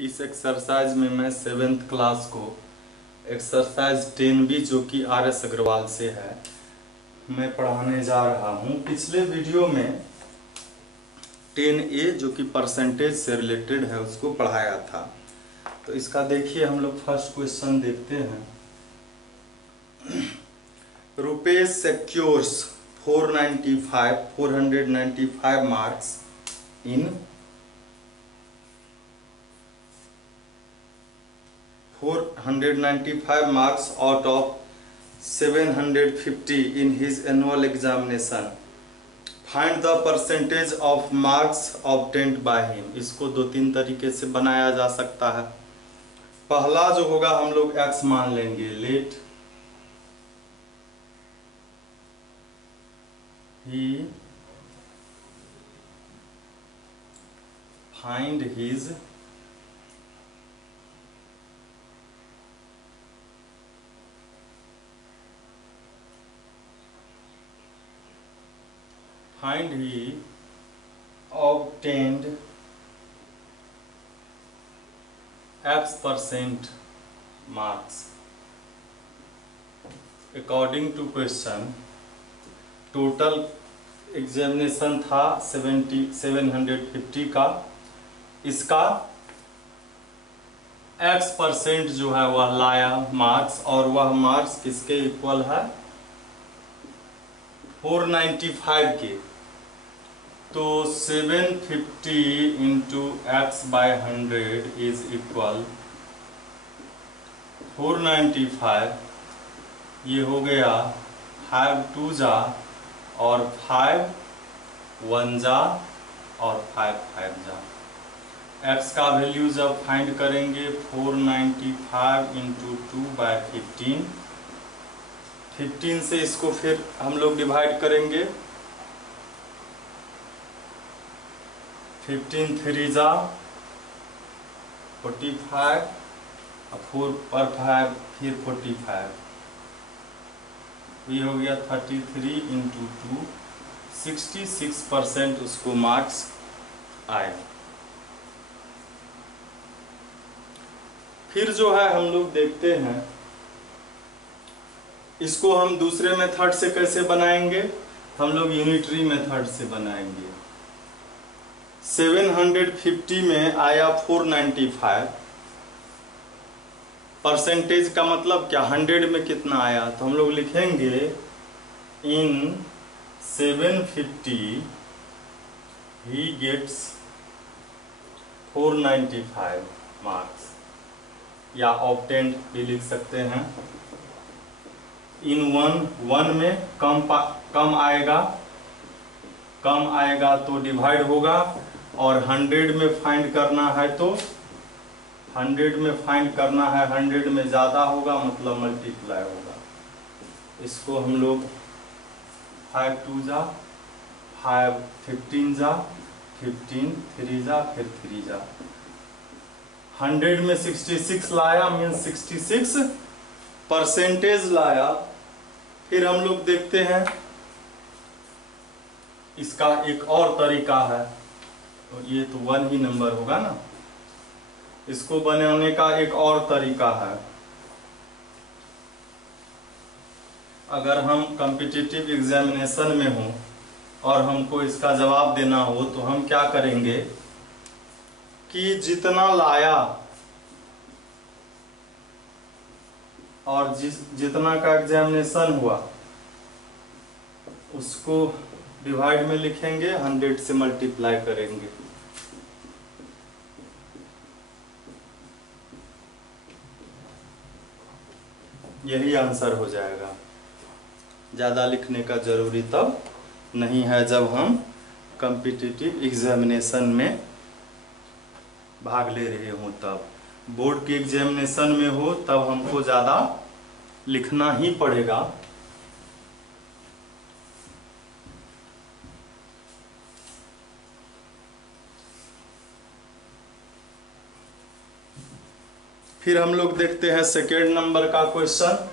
इस एक्सरसाइज में मैं 7th क्लास को एक्सरसाइज 10B जो कि RS अग्रवाल से है मैं पढ़ाने जा रहा हूँ। पिछले वीडियो में 10A जो कि परसेंटेज से रिलेटेड है उसको पढ़ाया था। तो इसका देखिए हम लोग फर्स्ट क्वेश्चन देखते हैं। Rupesh secures 495 marks in 495 marks out of 750 in his annual examination. Find the percentage of marks obtained by him. इसको दो तीन तरीके से बनाया जा सकता है। पहला जो होगा हम लोग x मान लेंगे। Let he find his find he obtained X% marks. According to question, total examination था 750 का। इसका X% जो है वह लाया मार्क्स, और वह मार्क्स किसके इक्वल है? 495 के। तो 750 इंटू x/100 इज इक्वल 495। ये हो गया 5 2 जा और 5 1 जा और 5 5 जा। x का वैल्यू जब फाइंड करेंगे 495 इंटू 2/15। 15 से इसको फिर हम लोग डिवाइड करेंगे। 15 3 जा 45 और 4 पर 5 फिर 45। ये हो गया 33 इंटू 2, 66% उसको मार्क्स आए। फिर जो है हम लोग देखते हैं इसको हम दूसरे मेथड से कैसे बनाएंगे। हम लोग यूनिटरी मेथड से बनाएंगे। 750 में आया 495। परसेंटेज का मतलब क्या? 100 में कितना आया? तो हम लोग लिखेंगे इन 750 ही गेट्स 495 मार्क्स, या ऑब्टेन्ड भी लिख सकते हैं। इन 1 में कम आएगा तो डिवाइड होगा, और 100 में फाइंड करना है तो 100 में फाइंड करना है, 100 में ज़्यादा होगा मतलब मल्टीप्लाई होगा। इसको हम लोग 5 2 जा 5 15 जा 15 3 जा फिर 3 जा। 100 में 66 लाया, मीन्स 66% लाया। फिर हम लोग देखते हैं इसका एक और तरीका है। तो ये तो 1 ही नंबर होगा ना। इसको बनाने का एक और तरीका है। अगर हम कॉम्पिटिटिव एग्जामिनेशन में हो और हमको इसका जवाब देना हो तो हम क्या करेंगे कि जितना लाया और जितना का एग्जामिनेशन हुआ उसको डिवाइड में लिखेंगे, 100 से मल्टीप्लाई करेंगे। यही आंसर हो जाएगा। ज़्यादा लिखने का जरूरी तब नहीं है जब हम कॉम्पिटिटिव एग्जामिनेशन में भाग ले रहे हों। तब बोर्ड के एग्जामिनेशन में हो तब हमको ज़्यादा लिखना ही पड़ेगा। फिर हम लोग देखते हैं सेकेंड नंबर का क्वेश्चन।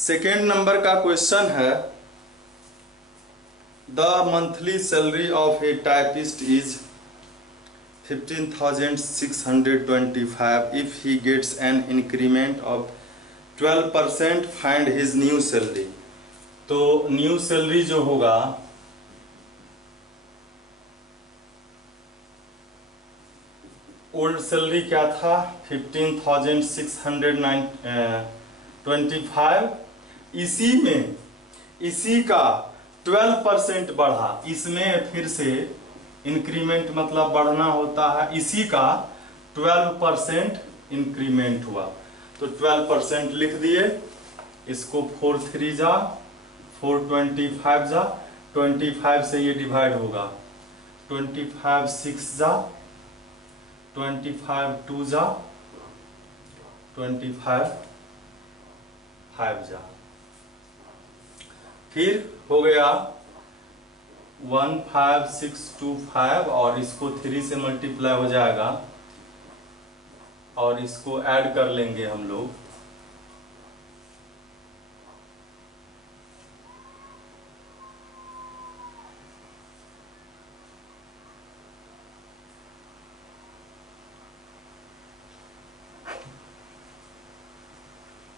सेकेंड नंबर का क्वेश्चन है, the monthly salary of A typist is 15,625 if he gets an increment of 12%, find his new salary। तो न्यू सैलरी जो होगा ओल्ड सैलरी क्या था 15,625, इसी का 12% बढ़ा, इसमें फिर से इंक्रीमेंट मतलब बढ़ना होता है, इसी का 12% इंक्रीमेंट हुआ तो 12% लिख दिए। इसको 4 3 जा 4 25 जा 25 से ये डिवाइड होगा, 25 6 जा 25 2 जा 25 5 जा, फिर हो गया 15,625 और इसको 3 से मल्टीप्लाई हो जाएगा और इसको ऐड कर लेंगे हम लोग,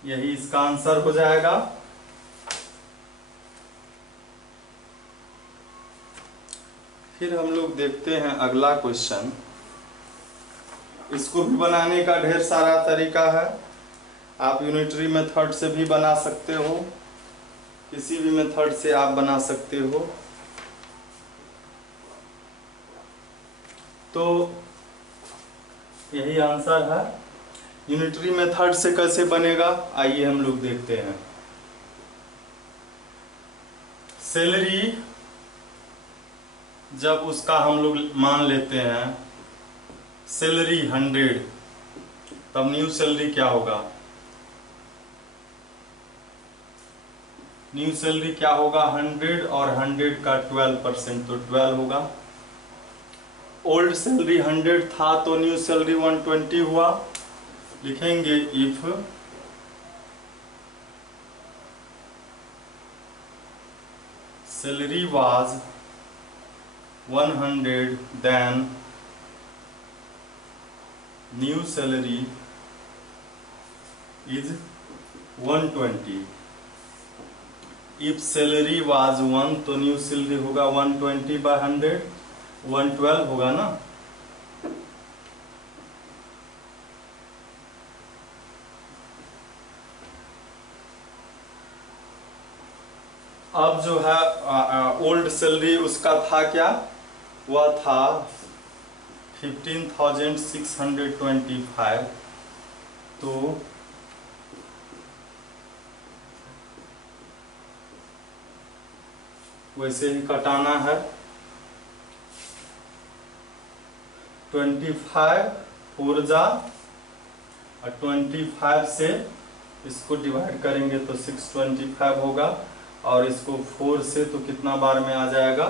यही इसका आंसर हो जाएगा। फिर हम लोग देखते हैं अगला क्वेश्चन। इसको भी बनाने का ढेर सारा तरीका है, आप यूनिटरी मेथड से भी बना सकते हो, किसी भी मेथड से आप बना सकते हो। तो यही आंसर है। यूनिटरी मेथड से कैसे बनेगा आइए हम लोग देखते हैं। सैलरी जब उसका हम लोग मान लेते हैं सैलरी 100, तब न्यू सैलरी क्या होगा, न्यू सैलरी क्या होगा 100 और 100 का 12% तो 12 होगा। ओल्ड सैलरी 100 था तो न्यू सैलरी 120 हुआ, लिखेंगे if salary was 100 then new salary is 120। if salary was 1 तो new salary होगा 120/100, 112 होगा ना। अब जो है ओल्ड सैलरी उसका था क्या, वह था 15,625, तो वैसे ही कटाना है 25 4 जा और 25 से इसको डिवाइड करेंगे तो 625 होगा और इसको 4 से तो कितना बार में आ जाएगा,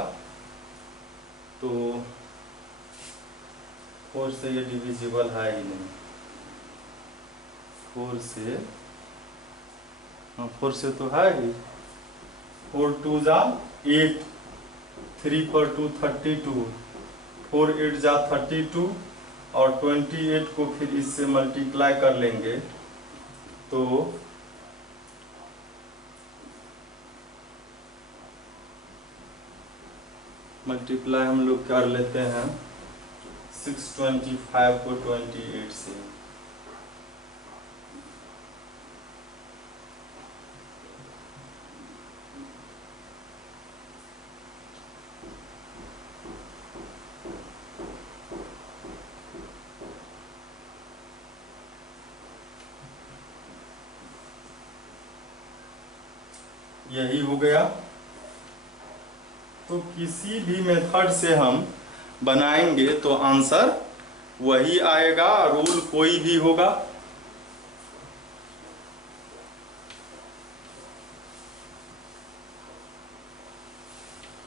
तो 4 से ये डिविजिबल है ही नहीं, 4 से हाँ 4 से तो है ही, 4 2 जा 8, 3 पर 2 32, 4 8 जा 32 और 28 को फिर इससे मल्टीप्लाई कर लेंगे तो मल्टीप्लाई हम लोग कर लेते हैं 625 को 28 से, यही हो गया। तो किसी भी मेथड से हम बनाएंगे तो आंसर वही आएगा, रूल कोई भी होगा।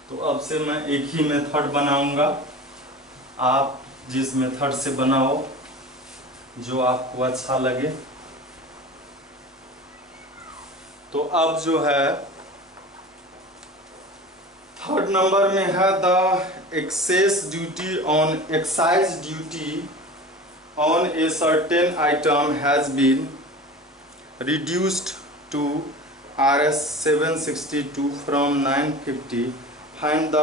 तो अब से मैं एक ही मेथड बनाऊंगा, आप जिस मेथड से बनाओ जो आपको अच्छा लगे। तो अब जो है थर्ड नंबर में है the excess duty on excise duty on a certain item has been reduced to Rs 762 from 950. Find the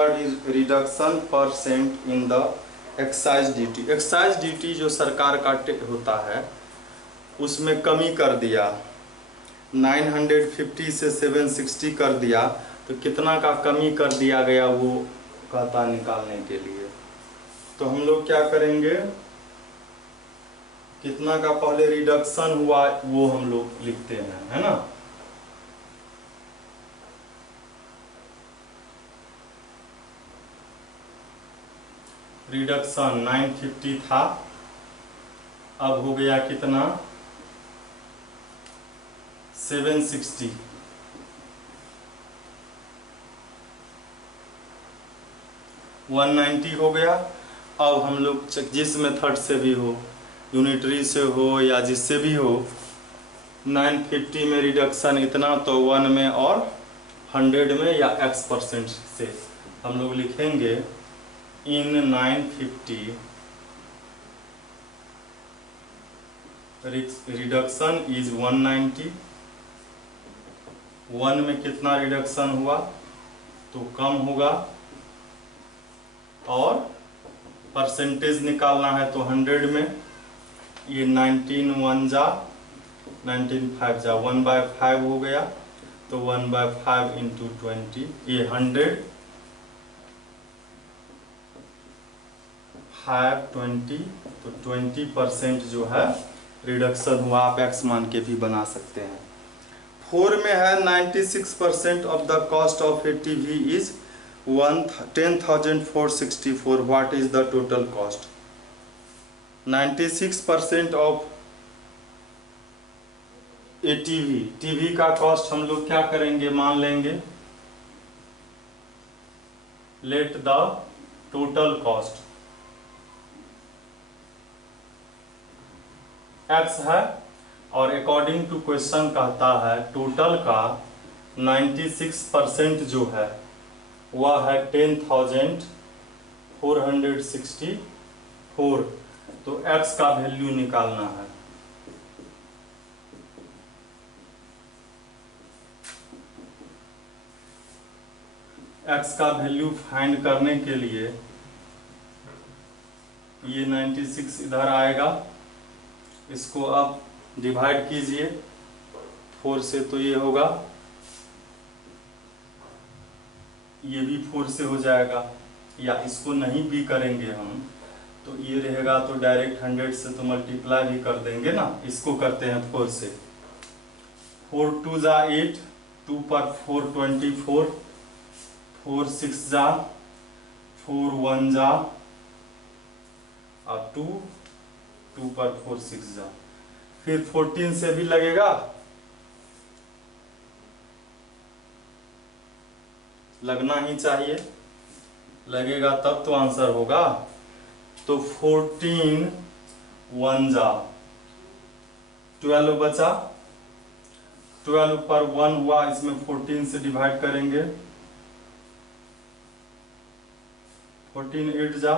reduction percent in the excise duty. excise duty जो सरकार का होता है उसमें कमी कर दिया, 950 से 760 कर दिया, तो कितना का कमी कर दिया गया वो कहता निकालने के लिए। तो हम लोग क्या करेंगे, कितना का पहले रिडक्शन हुआ वो हम लोग लिखते हैं, है ना। रिडक्शन 950 था, अब हो गया कितना 760। वन 190 हो गया। अब हम लोग जिस मेथड से भी हो, यूनिटरी से हो या जिससे भी हो, 950 में रिडक्शन इतना, तो 1 में और 100 में या x% से हम लोग लिखेंगे इन 950 रिडक्शन इज 190। 1 में कितना रिडक्शन हुआ तो कम होगा, और परसेंटेज निकालना है तो 100 में, ये 19 1 जा 19 5 जा 1/5 हो गया, तो 1/5 इंटू 20, ये 100 5 20, तो 20% जो है रिडक्शन हुआ। आप एक्स मान के भी बना सकते हैं। 4 में है 96% of the cost of A TV is 10,464। What is the total cost. 96% of A TV का कॉस्ट हम लोग क्या करेंगे, मान लेंगे let the total cost x है, और अकॉर्डिंग टू क्वेश्चन कहता है टोटल का 96% जो है वह है 10,464, तो x का वैल्यू निकालना है। x का वैल्यू फाइंड करने के लिए ये 96 इधर आएगा, इसको आप डिवाइड कीजिए 4 से, तो ये होगा, ये भी 4 से हो जाएगा, या इसको नहीं भी करेंगे हम तो ये रहेगा, तो डायरेक्ट 100 से तो मल्टीप्लाई भी कर देंगे ना। इसको करते हैं 4 से, 4 2 जा 8, 2 पर 4 24, 4 6 जा 4 1 जा, और 2 पर 4 6 जा, फिर 14 से भी लगेगा, लगना ही चाहिए, लगेगा तब तो आंसर होगा। तो 14 1 जा 12 बचा, 12 पर 1 हुआ, इसमें 14 से डिवाइड करेंगे, 14 8 जा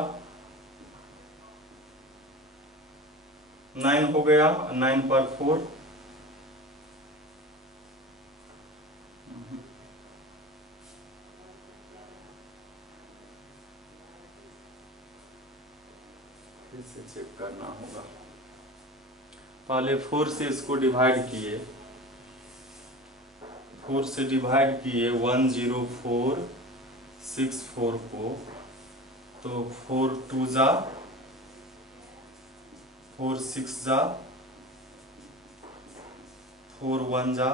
9 हो गया, 9 पर 4, फिर से चेक करना होगा। पहले 4 से इसको डिवाइड किए, 4 से डिवाइड किए 10464 को, तो 4 2 जा 4 6 जा 4 1 जा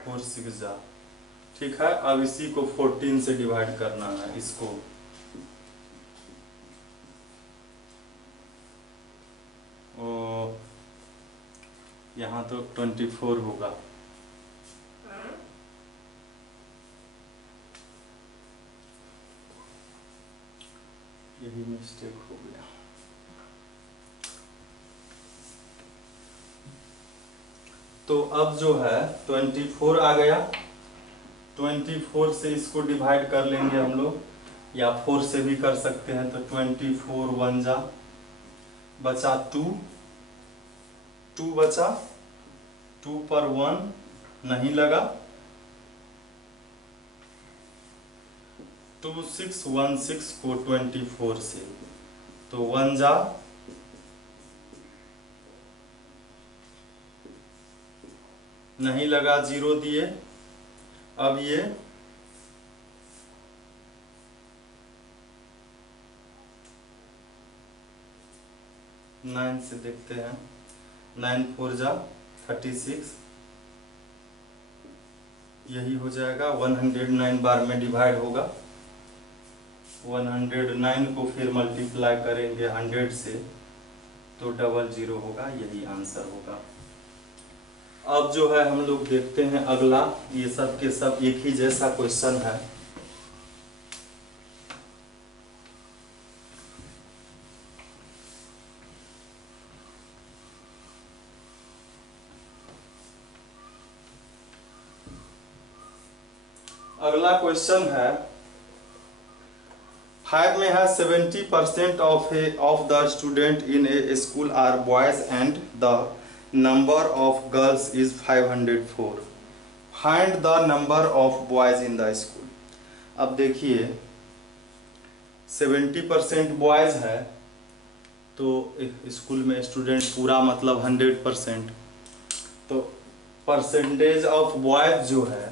4 6 जा, ठीक है। अब इसी को 14 से डिवाइड करना है, इसको यहाँ तो 24 होगा, यही मिस्टेक हो गया। तो अब जो है 24 आ गया, 24 से इसको डिवाइड कर लेंगे हम लोग, या 4 से भी कर सकते हैं। तो 24 1 जा, बचा 2 बचा, 2 पर 1 नहीं लगा, 2616 को 24 से, तो 1 जा, नहीं लगा, 0 दिए। अब ये 9 से देखते हैं, 9 4 जा 36, यही हो जाएगा। 109 बार में डिवाइड होगा, 109 को फिर मल्टीप्लाई करेंगे 100 से, तो 00 होगा, यही आंसर होगा। अब जो है हम लोग देखते हैं अगला, ये सब के सब एक ही जैसा क्वेश्चन है। अगला क्वेश्चन है 5 में है 70% of the student in a school are boys and the number of girls is 504. Find the number of boys in the school. अब देखिए 70% बॉयज है, तो स्कूल में स्टूडेंट पूरा मतलब 100%, तो परसेंटेज ऑफ बॉयज जो है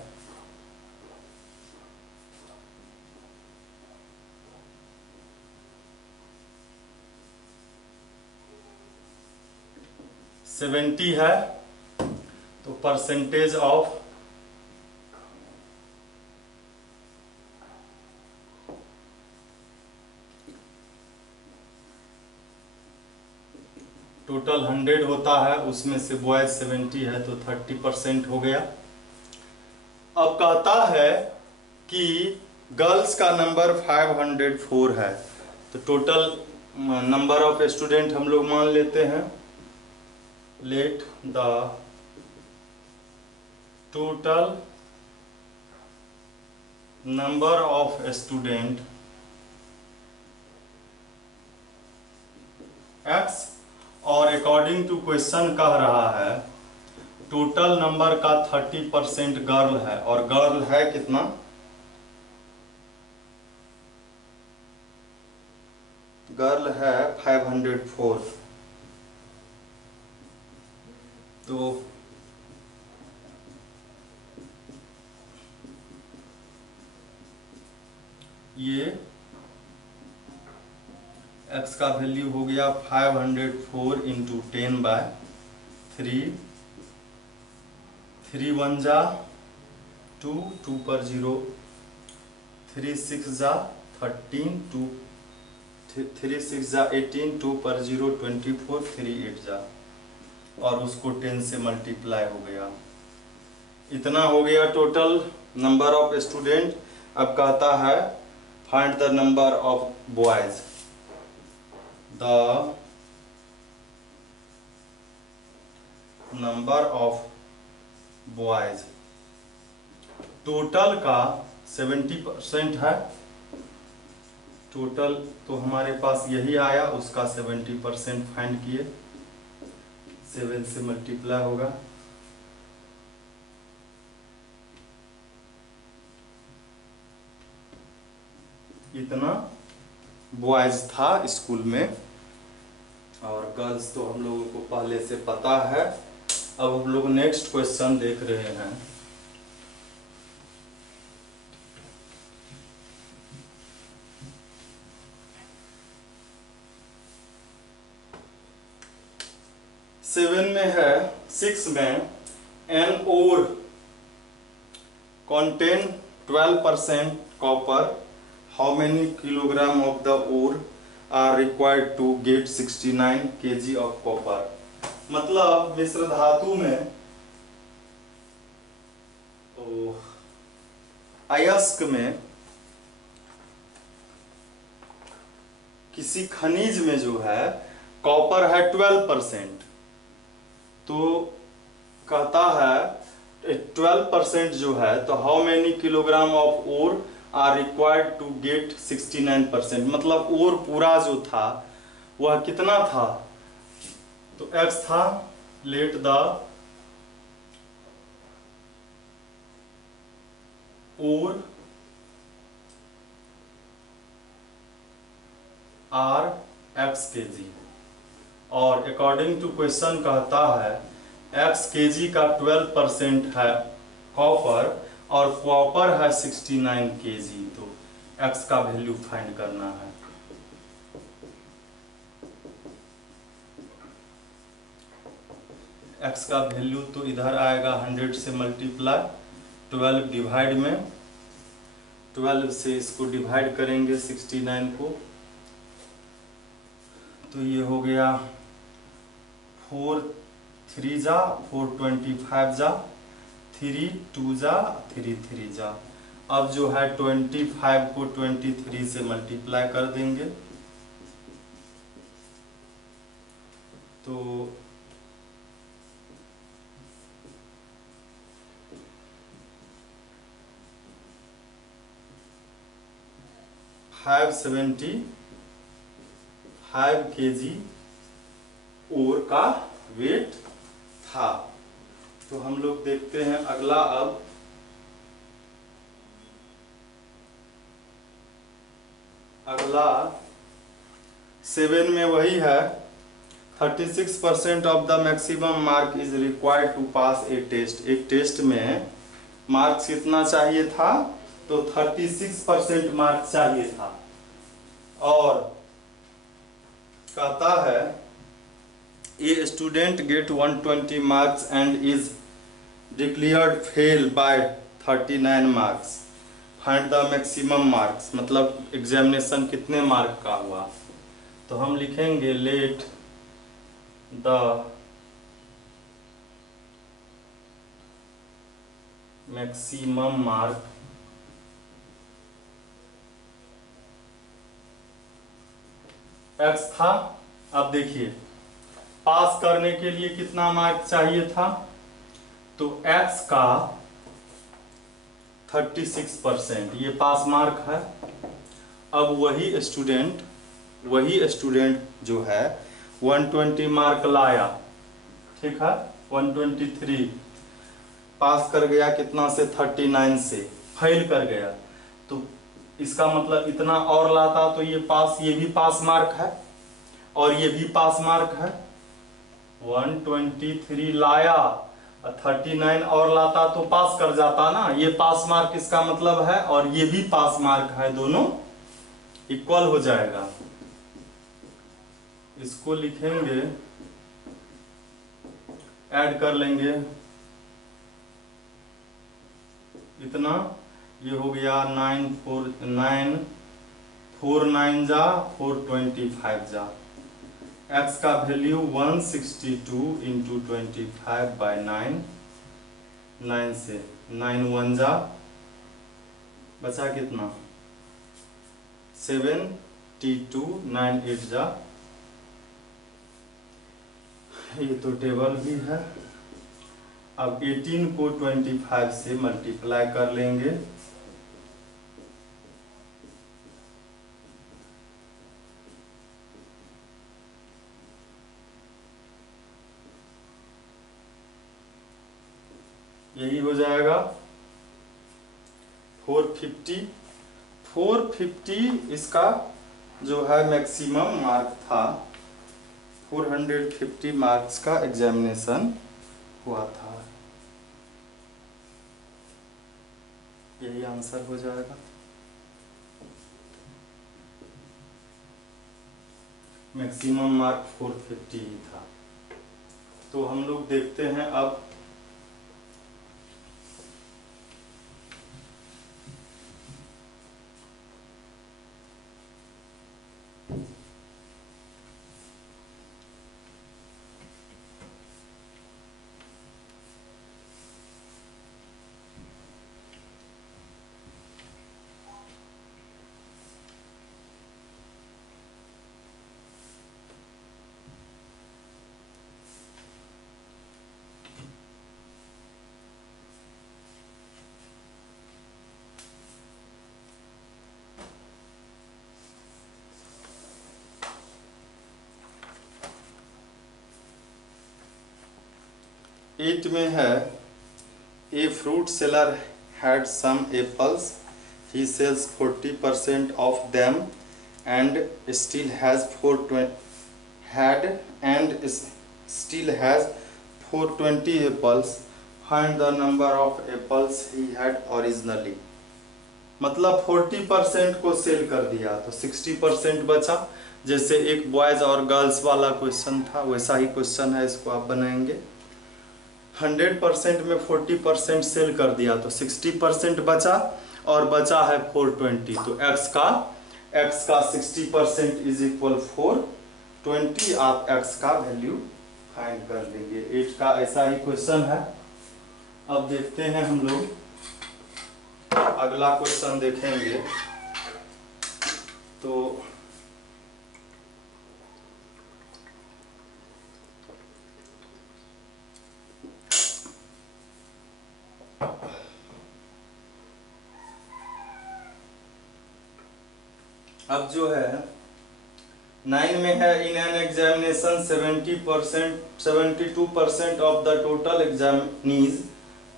70 है, तो परसेंटेज ऑफ टोटल 100 होता है, उसमें से बॉयज 70 है, तो 30% हो गया। अब कहता है कि गर्ल्स का नंबर 504 है, तो टोटल नंबर ऑफ स्टूडेंट हम लोग मान लेते हैं। Let the total number of student x, और अकॉर्डिंग टू क्वेश्चन कह रहा है टोटल नंबर का 30% गर्ल है, और गर्ल है कितना, गर्ल है 504। तो ये x का वैल्यू हो गया 504 इंटू 10/3, 3 1 जा 2, 2 पर 0, 3 6 जा 13, 2 3 6 जा 18, 2 पर 0 24, 3 8 जा, और उसको 10 से मल्टीप्लाई हो गया। इतना हो गया टोटल नंबर ऑफ स्टूडेंट। अब कहता है find the number of boys, the number of boys. Total का 70% है, टोटल तो हमारे पास यही आया, उसका 70% फाइंड किए, 7 से मल्टीप्लाई होगा, इतना बॉयज था स्कूल में, और गर्ल्स तो हम लोगों को पहले से पता है। अब हम लोग नेक्स्ट क्वेश्चन देख रहे हैं। सिक्स में an ore contain 12% copper, how many kilogram of the ore are required to get 69 kg of copper? मतलब मिश्र धातु में अयस्क में किसी खनिज में जो है कॉपर है 12%, तो कहता है 12% जो है, तो how many kilogram of ore are required to get 69%, मतलब ओर पूरा जो था वह कितना था, तो x था, let the ore are x kg, और अकॉर्डिंग टू क्वेश्चन कहता है x kg का 12% है कॉपर और कॉपर है 69 kg, तो x का वैल्यू फाइंड करना है। x का वैल्यू तो इधर आएगा 100 से मल्टीप्लाई 12 डिवाइड में, 12 से इसको डिवाइड करेंगे 69 को, तो ये हो गया 4 3 जा 4 25 जा 3 2 जा 3 3 जा। अब जो है 25 को 23 से मल्टीप्लाई कर देंगे, तो 575 kg ओर का वेट था। तो हम लोग देखते हैं अगला। अब अगला 7 में वही है, 36% of the maximum mark is required to pass a test. एक टेस्ट में मार्क्स कितना चाहिए था, तो 36% मार्क्स चाहिए था, और कहता है a student get 120 marks and is declared fail by 39 marks, find the maximum marks, मतलब एग्जामिनेशन कितने मार्क का हुआ। तो हम लिखेंगे let the maximum mark x था। अब देखिए पास करने के लिए कितना मार्क चाहिए था, तो x का 36%, ये पास मार्क है। अब वही स्टूडेंट जो है 120 मार्क लाया, ठीक है, 123 पास कर गया, कितना से 39 से फेल कर गया, तो इसका मतलब इतना और लाता तो ये पास, ये भी पास मार्क है और ये भी पास मार्क है। 123 लाया और 39 और लाता तो पास कर जाता ना, ये पास मार्क इसका मतलब है, और ये भी पास मार्क है, दोनों इक्वल हो जाएगा। इसको लिखेंगे, ऐड कर लेंगे, इतना ये हो गया 9 4 9 जा 425 जा। x का वैल्यू 162 इंटू 25 बाय 9, 9 से 9 1 जा, बचा कितना 72, 9 8 जा, ये तो टेबल भी है। अब 18 को 25 से मल्टीप्लाई कर लेंगे, यही हो जाएगा 450। 450 इसका जो है मैक्सिमम मार्क था, 450 मार्क्स का एग्जामिनेशन हुआ था, यही आंसर हो जाएगा। मैक्सिमम मार्क 450 ही था। तो हम लोग देखते हैं अब 8 में है a fruit seller had some apples, he sells 40% of them and still has 420 apples, find the number of apples he had originally. मतलब 40% को सेल कर दिया तो 60% बचा। जैसे एक बॉयज और गर्ल्स वाला क्वेश्चन था वैसा ही क्वेश्चन है, इसको आप बनाएंगे। 100% में 40% सेल कर दिया तो 60% बचा और बचा है 420। तो x का 60% इज इक्वल 420। आप x का वैल्यू फाइंड कर लेंगे। 8 का ऐसा ही क्वेश्चन है। अब देखते हैं हम लोग अगला क्वेश्चन देखेंगे। तो अब जो है 9 में है in an examination 72% of the total examinees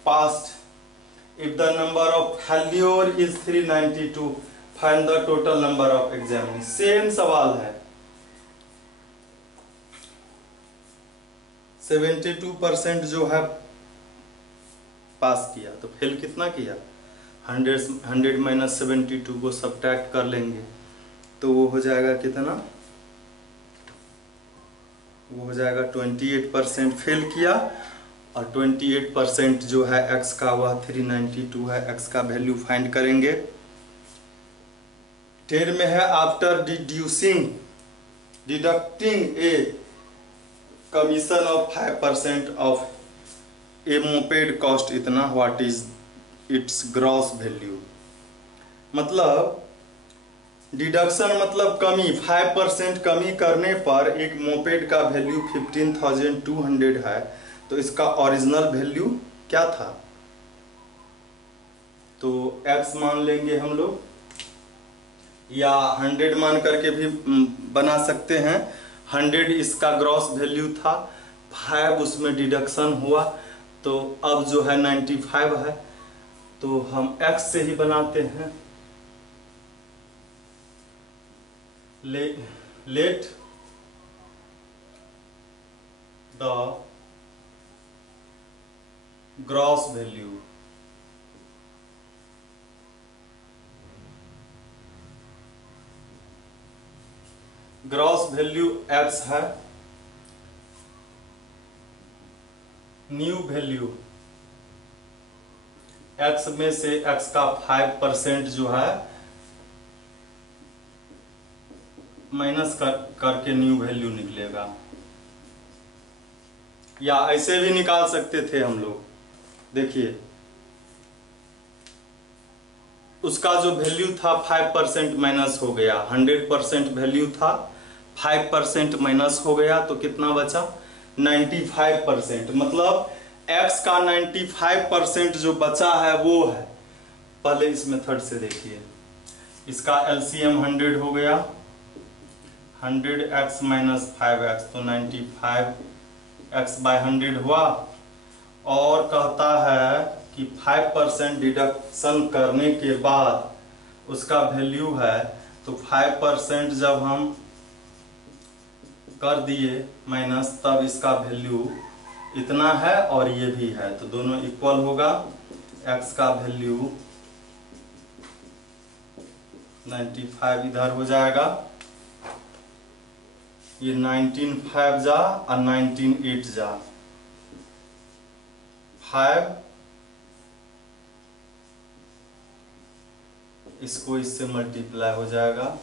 passed if the number of failure is 392 find the total number of examinees. Same सवाल है। 72% जो है पास किया तो फेल कितना किया? 100 माइनस 72 को सब्ट्रैक्ट कर लेंगे तो वो हो जाएगा कितना? वो हो जाएगा 28% फेल किया और 28% जो है x का वह 392 है। x का वैल्यू फाइंड करेंगे। 10 में है after deducting a commission of 5% of a moped cost इतना, what is its gross value. मतलब डिडक्शन मतलब कमी, 5% कमी करने पर एक मोपेड का वैल्यू 15,200 है तो इसका ओरिजिनल वैल्यू क्या था? तो x मान लेंगे हम लोग या 100 मान करके भी बना सकते हैं। 100 इसका ग्रॉस वैल्यू था, 5 उसमें डिडक्शन हुआ तो अब जो है 95 है तो हम x से ही बनाते हैं। let the gross value x है, न्यू वैल्यू x में से x का 5% जो है माइनस करके न्यू वैल्यू निकलेगा। या ऐसे भी निकाल सकते थे हम लोग। देखिए उसका जो वैल्यू था 5% माइनस हो गया, 100% वैल्यू था 5% माइनस हो गया तो कितना बचा? 95%। मतलब x का 95% जो बचा है वो है। पहले इस मेथड से देखिए, इसका एलसीएम 100 हो गया, 100x माइनस 5x तो 95x बाय 100 हुआ। और कहता है कि 5% डिडक्शन करने के बाद उसका वैल्यू है तो 5% जब हम कर दिए माइनस तब इसका वैल्यू इतना है और ये भी है तो दोनों इक्वल होगा। x का वैल्यू 95 इधर हो जाएगा, ये 19 जा और 19 जा, 5 इसको इससे मल्टीप्लाई हो जाएगा,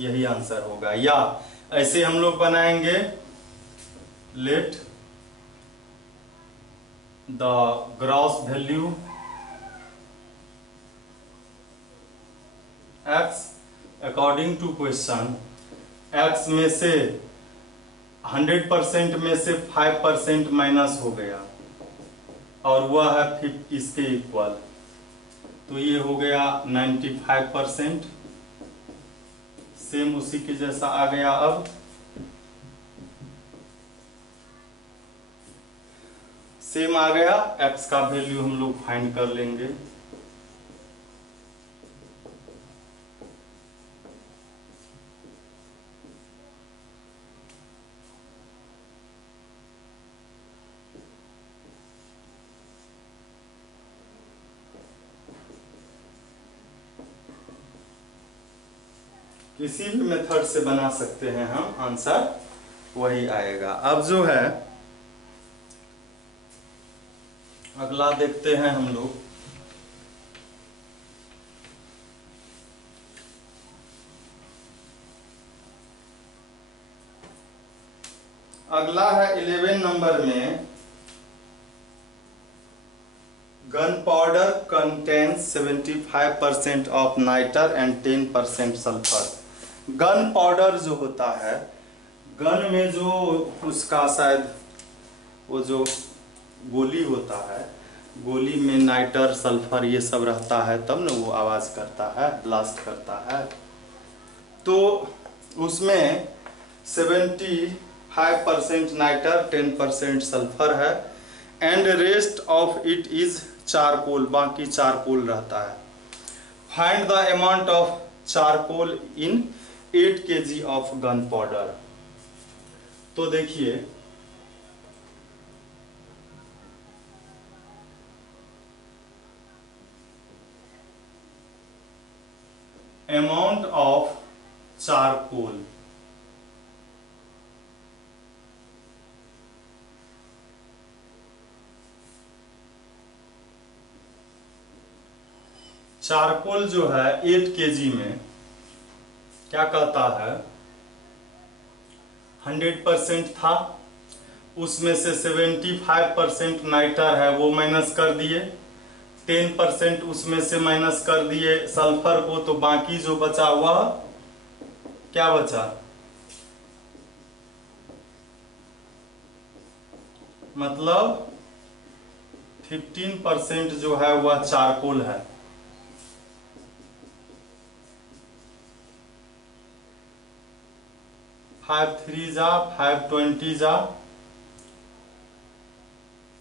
यही आंसर होगा। या ऐसे हम लोग बनाएंगे let the gross value x according to question, x में से 100% में से 5% माइनस हो गया और वह है इसके इक्वल तो ये हो गया 95%। सेम उसी के जैसा आ गया। अब सेम आ गया। x का वैल्यू हम लोग फाइंड कर लेंगे। किसी भी मेथड से बना सकते हैं हम, आंसर वही आएगा। अब जो है अगला देखते हैं हम लोग। अगला है 11 नंबर में, gunpowder contains 75% of nitre and 10% sulphur. Gunpowder जो होता है, गन में जो उसका शायद वो जो गोली होता है, गोली में नाइटर सल्फर ये सब रहता है, तब ना वो आवाज करता है, ब्लास्ट करता है। तो उसमें 75% नाइटर 10% सल्फर है and rest of it is charcoal, बाकी चारकोल रहता है। Find the amount of charcoal in 8 kg of gun powder. तो देखिए अमाउंट ऑफ चारकोल, चारकोल जो है 8 kg में क्या कहता है, 100% था, उसमें से 75% नाइटर है वो माइनस कर दिए, 10% उसमें से माइनस कर दिए सल्फर को, तो बाकी जो बचा हुआ क्या बचा, मतलब 15% जो है वह चारकोल है। 5 3 जा 5 20 जा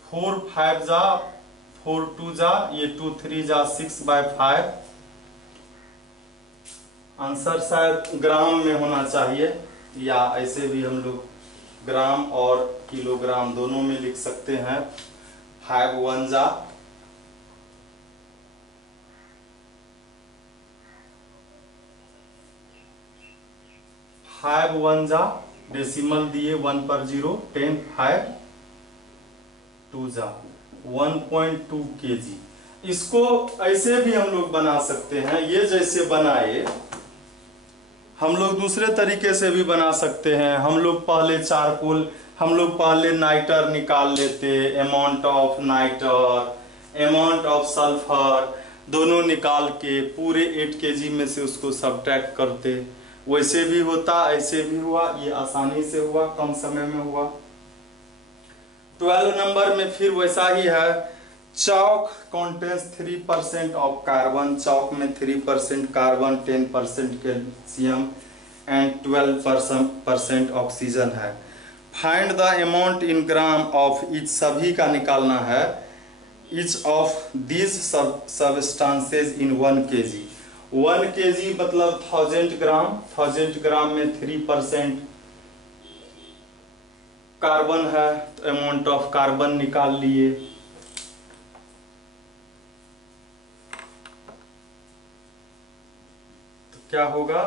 4 5 जा 4 2 जा, ये 2 3 जा 6/5। आंसर शायद ग्राम में होना चाहिए, या ऐसे भी हम लोग ग्राम और किलोग्राम दोनों में लिख सकते हैं। 5 1 जा 5 1 जा, डेसिमल दिए 1 पर 0, 10 5 2 जा 1.2 kg। इसको ऐसे भी हम लोग बना सकते हैं, ये जैसे बनाए हम लोग दूसरे तरीके से भी बना सकते हैं। हम लोग पहले चारकोल, हम लोग पहले नाइटर निकाल लेते, amount of nitre, amount of sulphur, दोनों निकाल के पूरे 8 kg में से उसको सब्ट्रैक्ट करते। वैसे भी होता, ऐसे भी हुआ, ये आसानी से हुआ, कम समय में हुआ। 12 नंबर में फिर वैसा ही है। चौक कंटेन्स 3% ऑफ कार्बन, चौक में 3% कार्बन, 10% कैल्शियम एंड 12% ऑक्सीजन है। Find the amount in gram of each, सभी का निकालना है, each of these substances in 1 kg। 1 kg मतलब 1000 ग्राम, 1000 ग्राम में 3% कार्बन है, तो अमाउंट ऑफ कार्बन निकाल लिए। तो क्या होगा,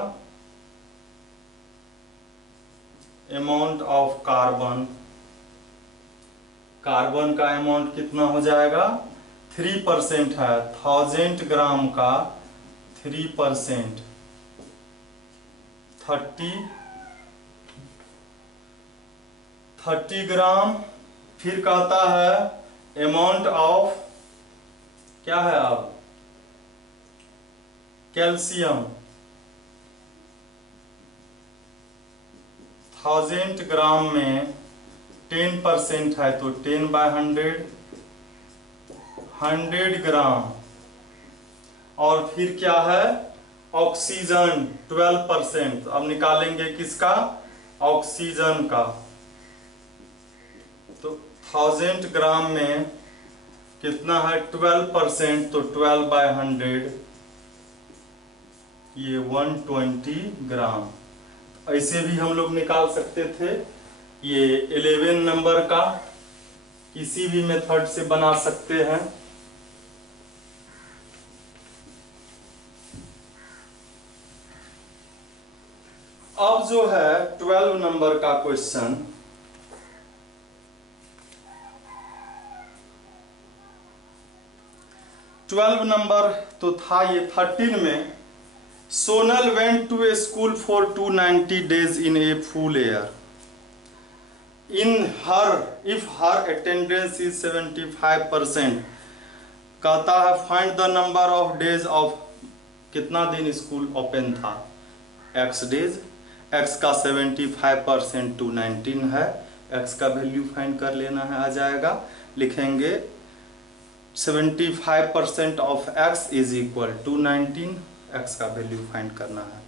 अमाउंट ऑफ कार्बन, कार्बन का अमाउंट कितना हो जाएगा, 3% है, 1000 ग्राम का 3% 30 ग्राम। फिर कहता है अमाउंट ऑफ क्या है, अब कैल्शियम 1000 ग्राम में 10% है, तो 10/100 100 ग्राम। और फिर क्या है, ऑक्सीजन 12%। अब निकालेंगे किसका, ऑक्सीजन का। तो 1000 ग्राम में कितना है 12%, तो 12/100 ये 120 ग्राम। ऐसे भी हम लोग निकाल सकते थे। ये 11 नंबर का किसी भी मेथड से बना सकते हैं। अब जो है 12 नंबर का क्वेश्चन, नंबर तो था ये 13 में। Sonal went to a school for 290 days in a full year. If her attendance is 75%, कहता है find the number of days of, कितना दिन स्कूल ओपन था, x डेज। x का 75% 219 है, x का वैल्यू फाइंड कर लेना है, आ जाएगा। लिखेंगे 75% of x is equal 219, x का वैल्यू फाइंड करना है।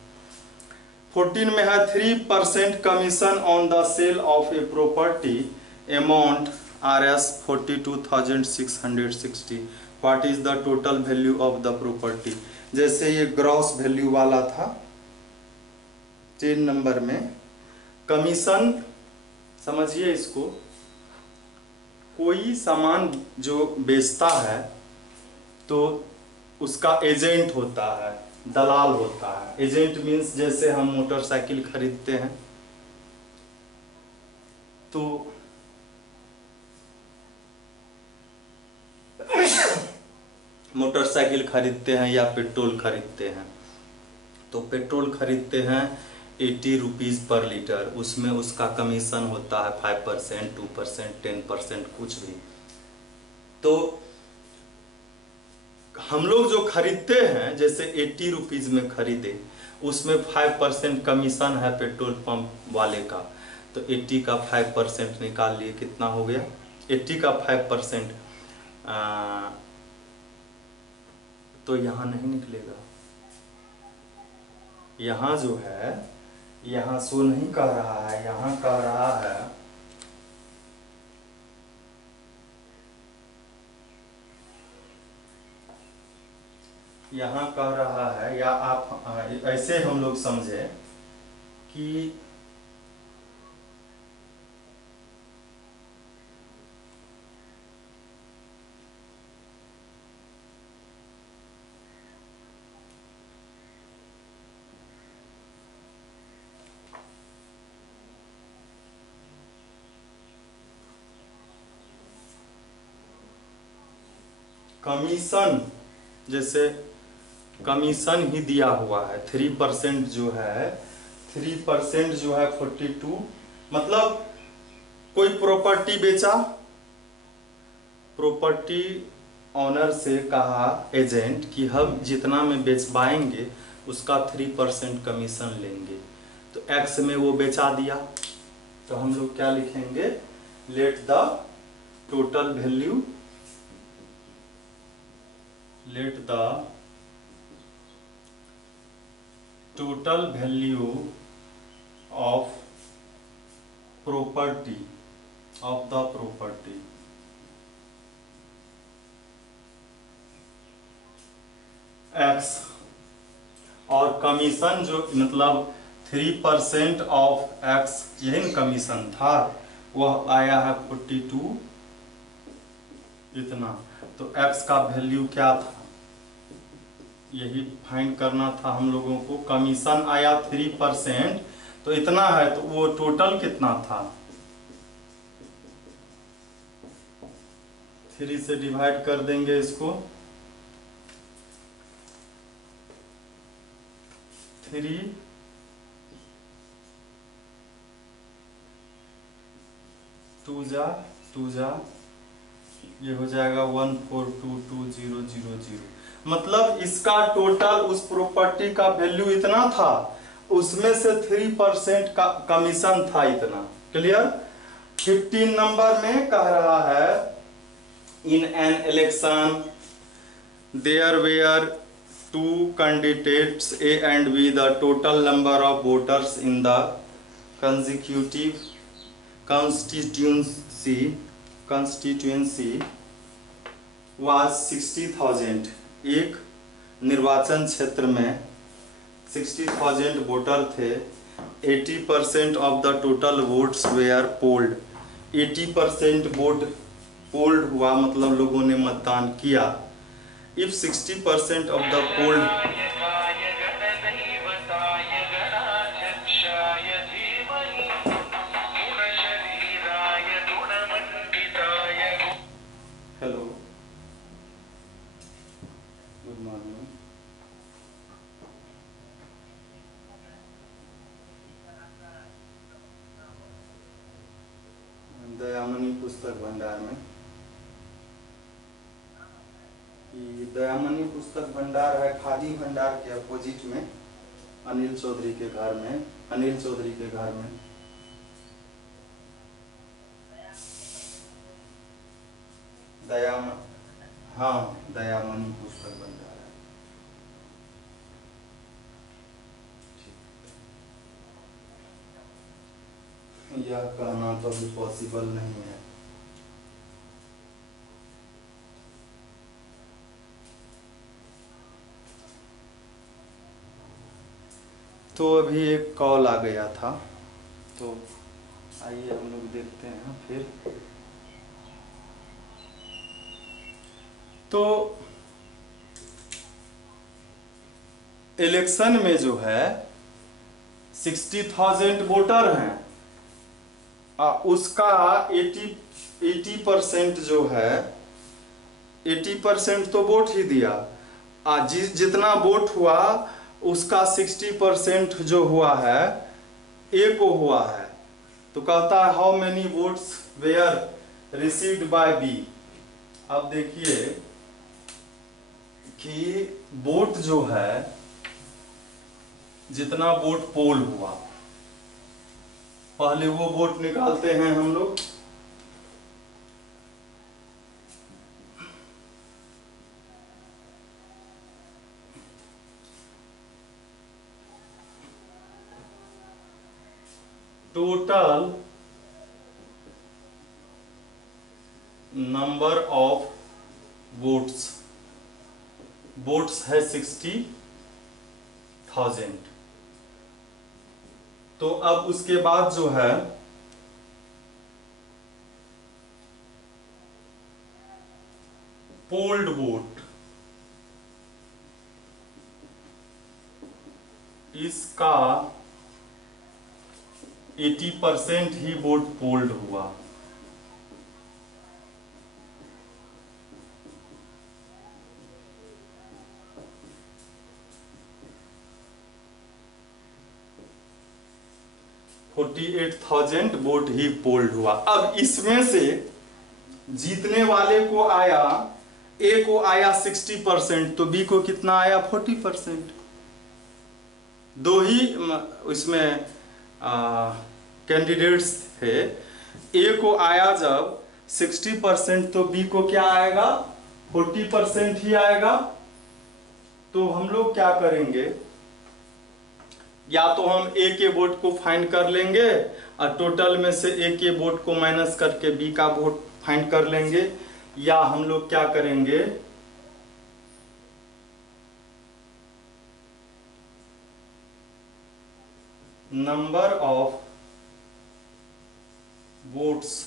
14 में है 3% commission on the sale of a property, amount Rs 42,660, what is the total value of the property. जैसे ये ग्रॉस वैल्यू वाला था 10 नंबर में, कमीशन समझिए इसको, कोई सामान जो बेचता है तो उसका एजेंट होता है, दलाल होता है। एजेंट मीन्स जैसे हम मोटरसाइकिल खरीदते हैं तो मोटरसाइकिल खरीदते हैं या पेट्रोल खरीदते हैं, तो पेट्रोल खरीदते हैं 80 रुपीज़ पर लीटर, उसमें उसका कमीशन होता है 5%, 2%, 10%, कुछ भी। तो हम लोग जो खरीदते हैं, जैसे 80 रुपीज़ में खरीदे, उसमें 5% कमीशन है पेट्रोल पंप वाले का, तो 80 का 5% निकाल लिए, कितना हो गया 80 का 5%, तो यहाँ नहीं निकलेगा। यहाँ जो है, यहाँ सो नहीं कह रहा है, यहाँ कह रहा है यहाँ कह रहा है, या आप ऐसे हम लोग समझे कि कमीशन, जैसे कमीशन ही दिया हुआ है 3% जो है, 3% जो है 42, मतलब कोई प्रॉपर्टी बेचा, प्रॉपर्टी ऑनर से कहा एजेंट कि हम जितना में बेचवाएंगे उसका 3% कमीशन लेंगे, तो x में वो बेचा दिया, तो हम लोग क्या लिखेंगे, let the total value, let the total value of property of the property x, और कमीशन जो मतलब 3% ऑफ x, यही कमीशन था, वह आया है 42 इतना, तो x का वैल्यू क्या था, यही फाइंड करना था हम लोगों को। कमीशन आया 3%, तो इतना है, तो वो टोटल कितना था, 3 से डिवाइड कर देंगे इसको, 3 2 जा, ये हो जाएगा 1422000, मतलब इसका टोटल उस प्रॉपर्टी का वैल्यू इतना था, उसमें से 3% का कमीशन था इतना। क्लियर। 15 नंबर में कह रहा है in an election there were 2 candidates A and B, the total number of voters in the consecutive constituency constituency was 60,000। एक निर्वाचन क्षेत्र में 60,000 वोटर थे। 80% of the total votes were polled. 80% vote polled हुआ, मतलब लोगों ने मतदान किया। If 60% of the polled hello, good morning. Dayamani Pustak Bhandar में, दयामनी पुस्तक भंडार है खादी भंडार के अपोजिट में, अनिल चौधरी के घर में, अनिल चौधरी के घर में। हाँ, दयामनी पुस्तक भंडार है। यह कहना तो अभी पॉसिबल नहीं है। तो अभी एक कॉल आ गया था, तो आइए हम लोग देखते हैं फिर। तो इलेक्शन में जो है 60,000 वोटर हैं, उसका 80% जो है 80% तो वोट ही दिया। जितना वोट हुआ उसका 60% जो हुआ है ए को हुआ है। तो कहता है how many votes were received by B. अब देखिए कि वोट जो है, जितना वोट पोल हुआ, पहले वो वोट निकालते हैं हम लोग। Total number of votes, votes है 60,000। तो अब उसके बाद जो है पोल्ड वोट, इसका 80% ही वोट पोल्ड हुआ। $48,000 वोट ही पोल्ड हुआ। अब इसमें से जीतने वाले को आया, ए को आया 60%, तो बी को कितना आया 40%। दो ही इसमें कैंडिडेट्स थे। ए को आया जब 60%, तो बी को क्या आएगा 40% ही आएगा। तो हम लोग क्या करेंगे, या तो हम ए के वोट को फाइंड कर लेंगे और टोटल में से ए के वोट को माइनस करके बी का वोट फाइंड कर लेंगे, या हम लोग क्या करेंगे number of votes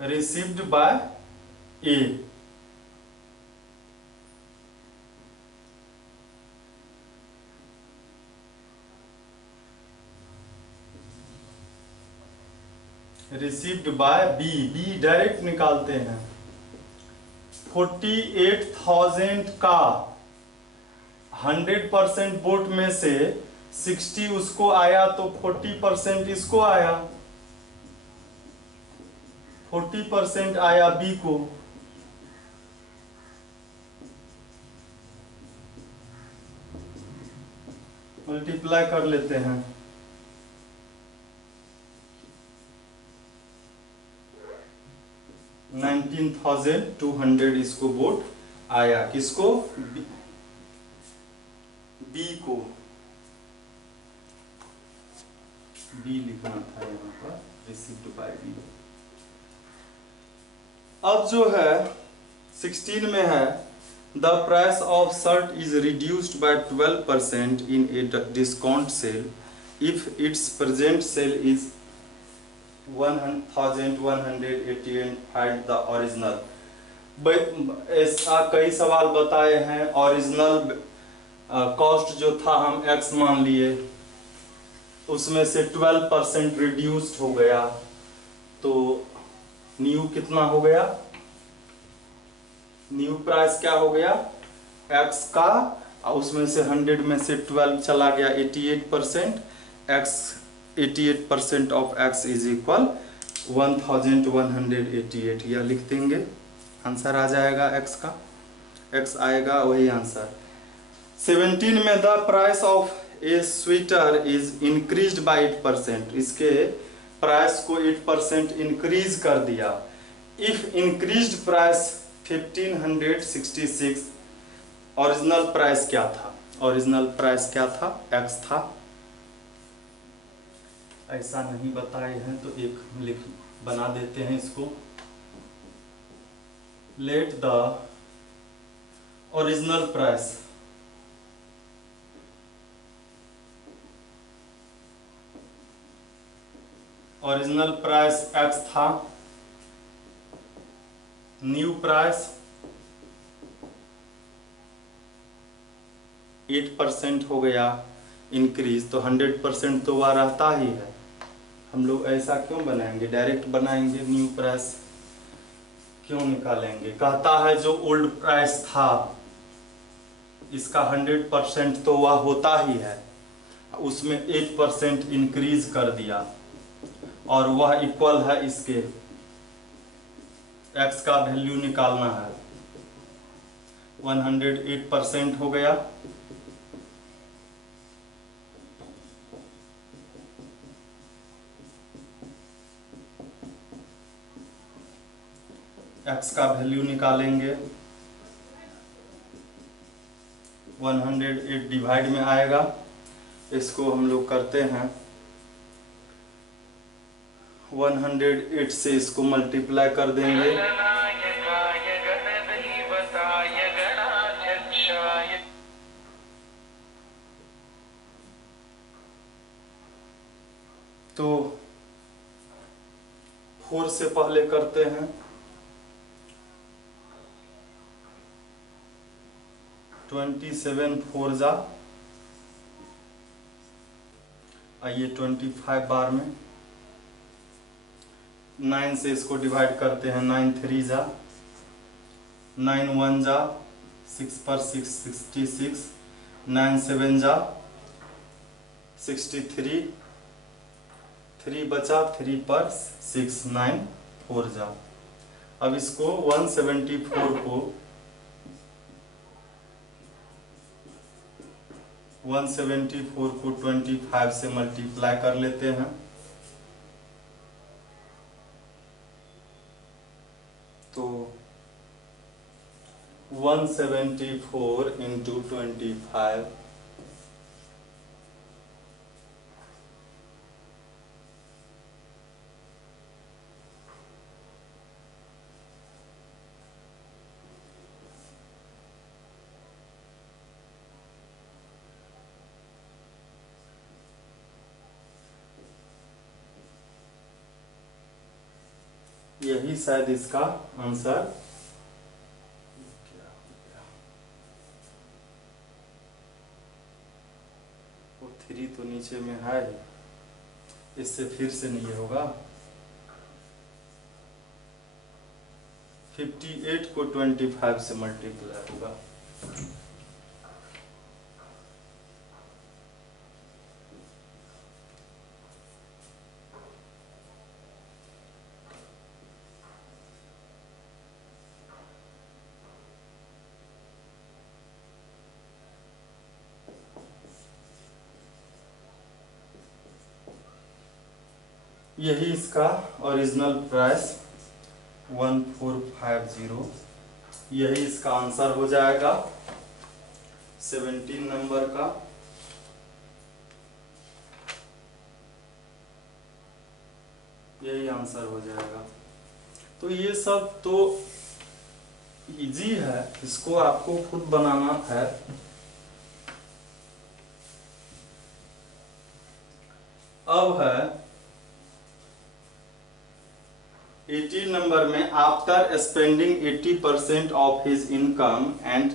received by A, received by B. B direct निकालते हैं। 48,000 का 100% वोट में से 60 उसको आया, तो 40% इसको आया, 40% आया बी को। मल्टीप्लाई कर लेते हैं। 19,200 इसको वोट आया, किसको बी को। बी लिखना था यहाँ पर, रिसीव्ड बाय बी। अब जो है 16 में है, the price of shirt is reduced by 12% in a discount sale if its present sale is 1188, find the original. ऐसा कई सवाल बताए हैं। ओरिजिनल कॉस्ट जो था हम x मान लिए, उसमें से 12% रिड्यूस्ड हो गया, तो न्यू कितना हो गया? न्यू प्राइस क्या हो गया x का, उसमें से 100 में से 12 चला गया 88%, x 88% of x is equal 1188। यह लिख देंगे, आंसर आ जाएगा x का, x आएगा वही आंसर। 17 में the price of A sweater is increased by 8%, इसके प्राइस को 8% इंक्रीज कर दिया। If increased price 1566, original price क्या था? ओरिजिनल प्राइस क्या था? x था। ऐसा नहीं बताए हैं तो एक लिख बना देते हैं इसको। Late the original price x था, न्यू प्राइस 8% हो गया इंक्रीज, तो 100% तो वह रहता ही है। हम लोग ऐसा क्यों बनाएंगे, डायरेक्ट बनाएंगे, न्यू प्राइस क्यों निकालेंगे? कहता है जो ओल्ड प्राइस था इसका 100% तो वह होता ही है, उसमें 8% इंक्रीज कर दिया और वह इक्वल है इसके, x का वैल्यू निकालना है, 108% हो गया। x का वैल्यू निकालेंगे, 108 डिवाइड में आएगा, इसको हम लोग करते हैं 108 से इसको मल्टीप्लाई कर देंगे, तो 4 से पहले करते हैं, 27 4 जा, आइए 25 बार में 9 से इसको डिवाइड करते हैं, 9 3 जा, 9 1 जा, 6 पर 6 66, 9 7 जा 63, 3 बचा, 3 पर 6, 9 4 जा। अब इसको 174 को 25 से मल्टीप्लाई कर लेते हैं, तो 174 इंटू 25 यही शायद इसका आंसर। क्या हो गया, वो 3 तो नीचे में है, इससे फिर से नहीं होगा। 58 को 25 से मल्टीप्लाई होगा, यही इसका ओरिजिनल प्राइस 1450, यही इसका आंसर हो जाएगा 17 नंबर का। यही आंसर हो जाएगा। तो ये सब तो इजी है, इसको आपको खुद बनाना है। अब है 18 नंबर में, after spending 80% of his income and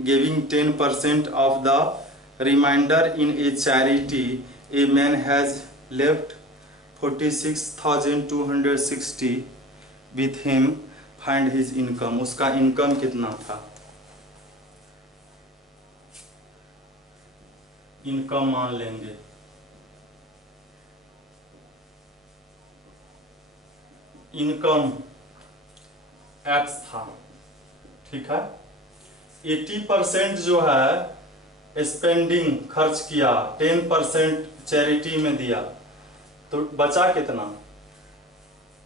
giving 10% of the remainder in a charity, a man has left 46,260 with him, find his income. उसका इनकम कितना था? इनकम मान लेंगे, इनकम x था, ठीक है। 80% जो है स्पेंडिंग खर्च किया, 10% चैरिटी में दिया, तो बचा कितना?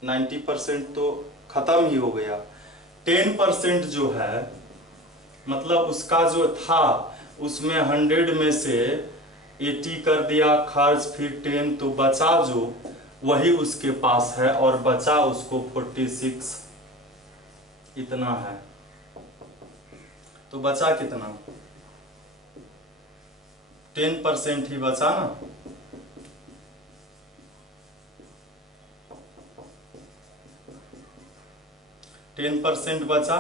90% तो खत्म ही हो गया। 10% जो है मतलब उसका जो था उसमें 100 में से 80 कर दिया खर्च, फिर 10, तो बचा जो वही उसके पास है, और बचा उसको 46 इतना है। तो बचा कितना? 10% ही बचा ना। टेन परसेंट बचा,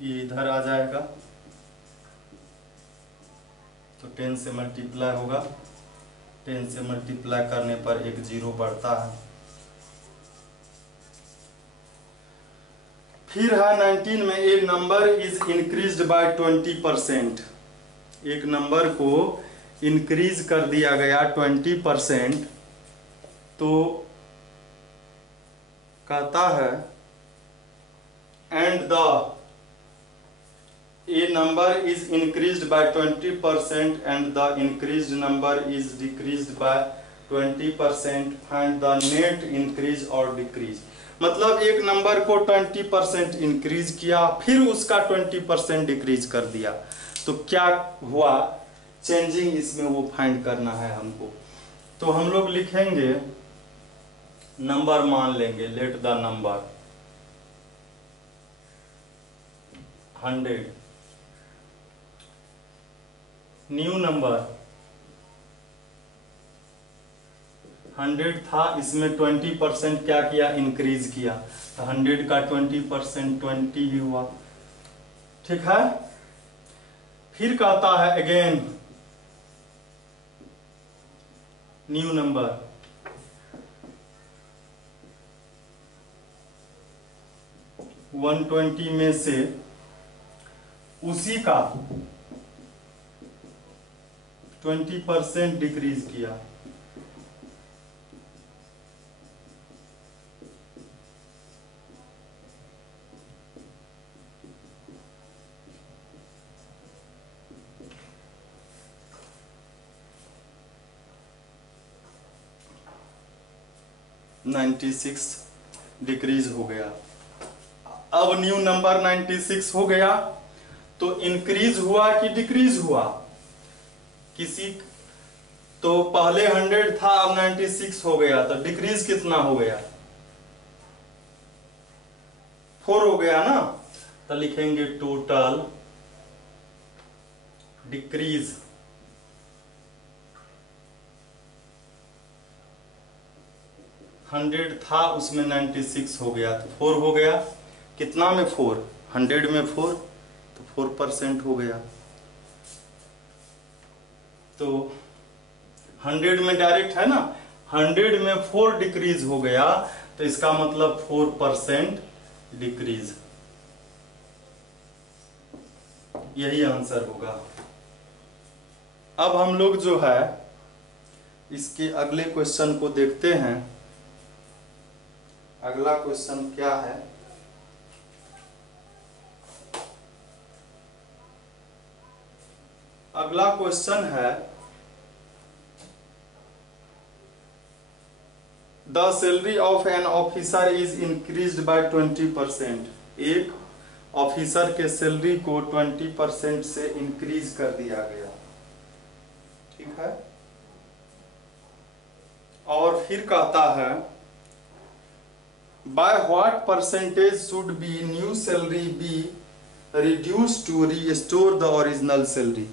ये इधर आ जाएगा, तो 10 से मल्टीप्लाई होगा, 10 से मल्टीप्लाई करने पर एक जीरो बढ़ता है। फिर है 19 में, ए नंबर इज इंक्रीज्ड बाय 20%। एक नंबर को इंक्रीज कर दिया गया 20%, तो कहता है and the A number is increased by 20% and the increased number is decreased by 20%, find the net increase or decrease। मतलब एक नंबर को 20% इंक्रीज किया, फिर उसका 20% डिक्रीज कर दिया, तो क्या हुआ चेंजिंग, इसमें वो फाइंड करना है हमको। तो हम लोग लिखेंगे, नंबर मान लेंगे, let the number 100, new number 100 था, इसमें 20% क्या किया, इंक्रीज किया, तो 100 का 20% 20 ही हुआ, ठीक है। फिर कहता है अगेन न्यू नंबर 120 में से उसी का 20% डिक्रीज किया, $96 डिक्रीज हो गया। अब न्यू नंबर 96 हो गया, तो इंक्रीज हुआ कि डिक्रीज हुआ? किसी तो पहले 100 था, अब 96 हो गया, तो डिक्रीज कितना हो गया? 4 हो गया ना। तो लिखेंगे टोटल डिक्रीज $100 था, उसमें 96 हो गया, तो 4 हो गया। कितना में 4? 100 में 4, तो 4% हो गया। तो 100 में डायरेक्ट है ना, 100 में 4 डिक्रीज हो गया, तो इसका मतलब 4% डिक्रीज, यही आंसर होगा। अब हम लोग जो है इसके अगले क्वेश्चन को देखते हैं। अगला क्वेश्चन क्या है? अगला क्वेश्चन है the salary of an officer is increased by 20%। एक ऑफिसर के सैलरी को 20% से इंक्रीज कर दिया गया, ठीक है। और फिर कहता है by what percentage should be new salary be reduce to restore the original salary.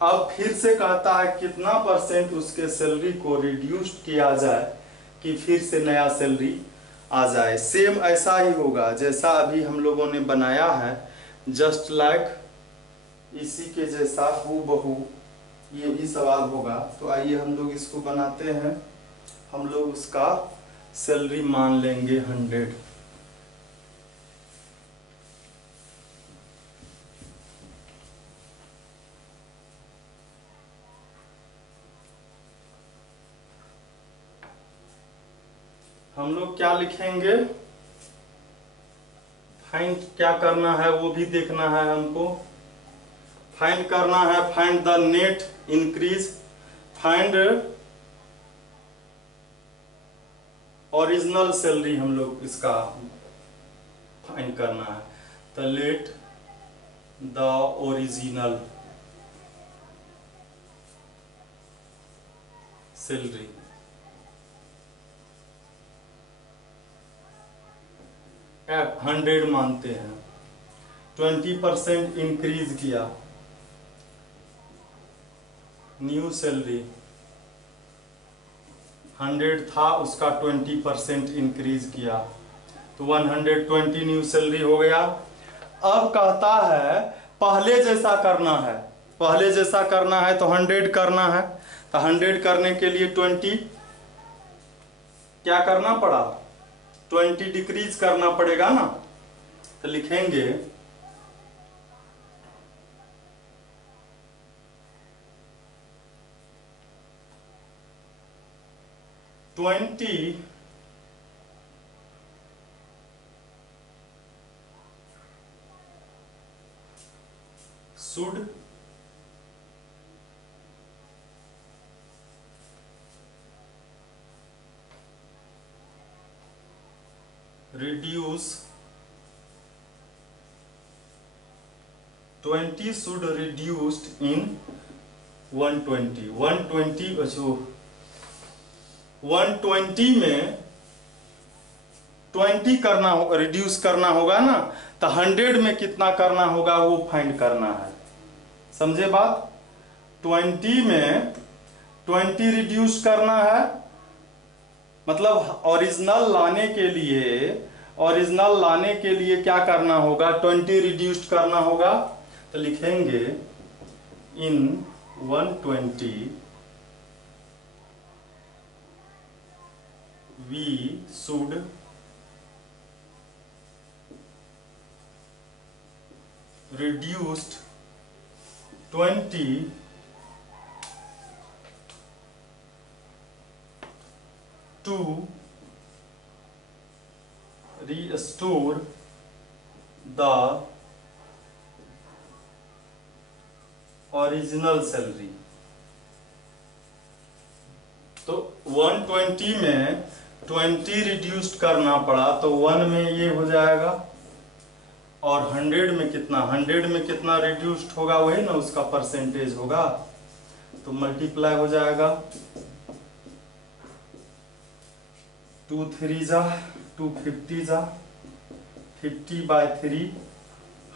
अब फिर से कहता है कितना परसेंट उसके सैलरी को रिड्यूस किया जाए कि फिर से नया सैलरी आ जाए। सेम ऐसा ही होगा जैसा अभी हम लोगों ने बनाया है, जस्ट लाइक इसी के जैसा हूबहू ये भी सवाल होगा। तो आइए हम लोग इसको बनाते हैं। हम लोग उसका सैलरी मान लेंगे 100। हम लोग क्या लिखेंगे, फाइंड क्या करना है वो भी देखना है हमको। फाइंड करना है, find the net increase, find original salary हम लोग इसका फाइंड करना है। तो let the original salary at 100 मानते हैं, 20% इंक्रीज किया, न्यू सैलरी 100 था उसका 20% इंक्रीज किया तो 120 न्यू सैलरी हो गया। अब कहता है पहले जैसा करना है, पहले जैसा करना है तो 100 करना है। तो 100 करने के लिए 20 क्या करना पड़ा, 20 डिक्रीज करना पड़ेगा ना। तो लिखेंगे 20 should reduce 20 should reduced in 120 120 में 20 करना होगा, रिड्यूस करना होगा ना। तो 100 में कितना करना होगा वो फाइंड करना है, समझे बात। 20 में 20 रिड्यूस करना है, मतलब ओरिजिनल लाने के लिए क्या करना होगा, 20 रिड्यूस करना होगा। तो लिखेंगे इन 120 we should reduced 20 to restore the original salary। तो 120 में 20 रिड्यूस्ड करना पड़ा तो 1 में ये हो जाएगा, और 100 में कितना रिड्यूस्ड होगा वही ना उसका परसेंटेज होगा, तो मल्टीप्लाई हो जाएगा। 2 3 जा 250 जा 50/3।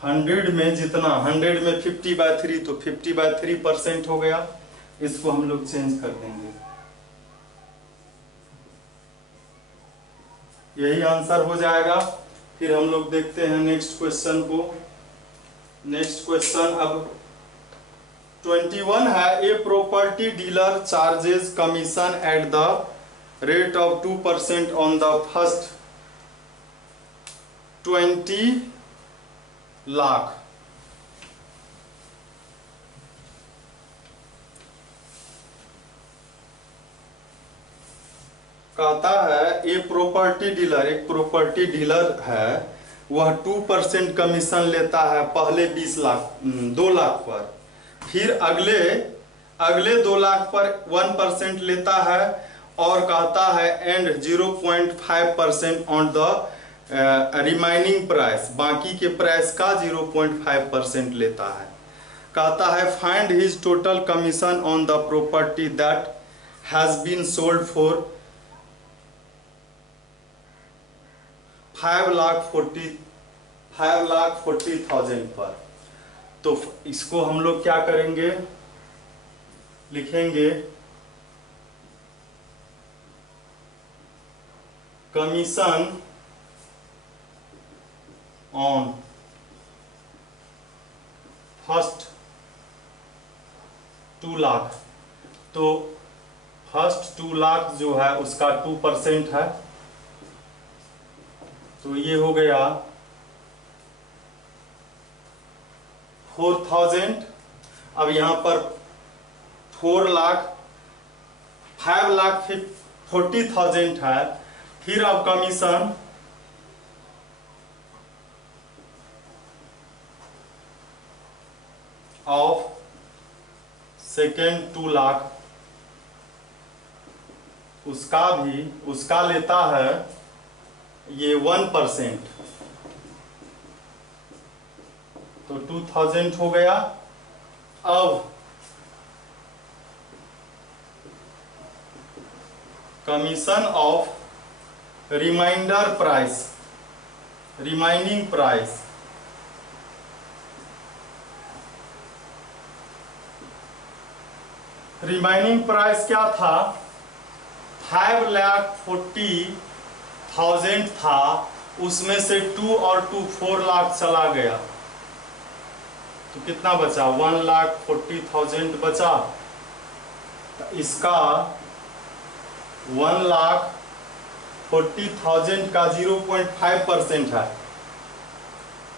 100 में जितना 100 में 50/3 तो 50/3% हो गया। इसको हम लोग चेंज कर देंगे, यही आंसर हो जाएगा। फिर हम लोग देखते हैं नेक्स्ट क्वेश्चन को। नेक्स्ट क्वेश्चन अब 21 है, a property dealer charges commission at the rate of 2% on the first 20 lakh. कहता है एक प्रॉपर्टी डीलर है, वह 2% कमीशन लेता है पहले 2 लाख पर, फिर अगले 2 लाख पर 1% लेता है, और कहता है and 0.5% on the remaining price, बाकी के प्राइस का 0.5% लेता है। कहता है find his total commission on the property that has been sold for 5,40,000 पर। तो इसको हम लोग क्या करेंगे, लिखेंगे कमीशन ऑन फर्स्ट 2 लाख। तो फर्स्ट 2 लाख जो है उसका 2% है, तो ये हो गया 4,000। अब यहां पर 5,40,000 है। फिर अब कमीशन ऑफ सेकेंड 2 लाख, उसका लेता है ये 1%, तो 2,000 हो गया। अब commission of reminding price, remaining price क्या था, 5,40,000 था, उसमें से 2 और 2 4 लाख चला गया, तो कितना बचा, 1,40,000 बचा। इसका 1,40,000 का 0.5% है,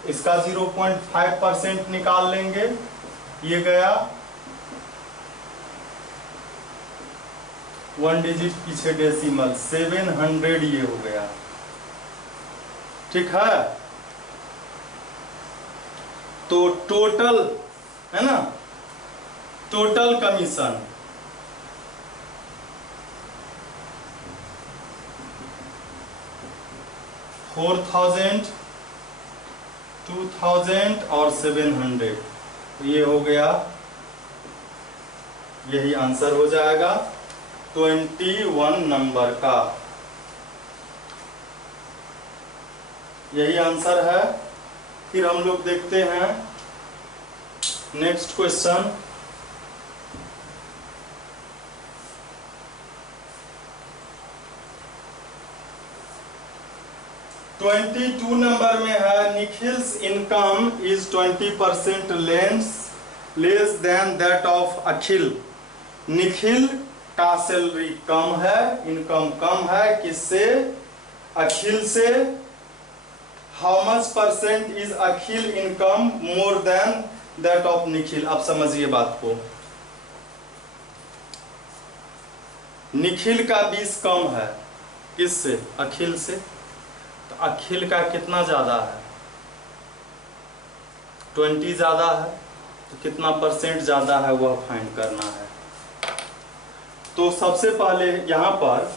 इसका 0.5% निकाल लेंगे, ये गया 1 डिजिट पीछे डेसिमल, 700 ये हो गया, ठीक है। तो टोटल है ना, टोटल कमीशन $4,000, 2,000 और 700, ये हो गया, यही आंसर हो जाएगा 21 नंबर का, यही आंसर है। फिर हम लोग देखते हैं नेक्स्ट क्वेश्चन। ट्वेंटी 22 नंबर में है Nikhil's income is 20% less than that of Akhil. Nikhil का सैलरी कम है, इनकम कम है, किससे, अखिल से। How much percent is Akhil income more than that of Nikhil. अब समझिए बात को, निखिल का 20 कम है, किससे, अखिल से। तो अखिल का कितना ज्यादा है, 20 ज्यादा है, तो कितना परसेंट ज्यादा है वह फाइंड करना है। तो सबसे पहले यहां पर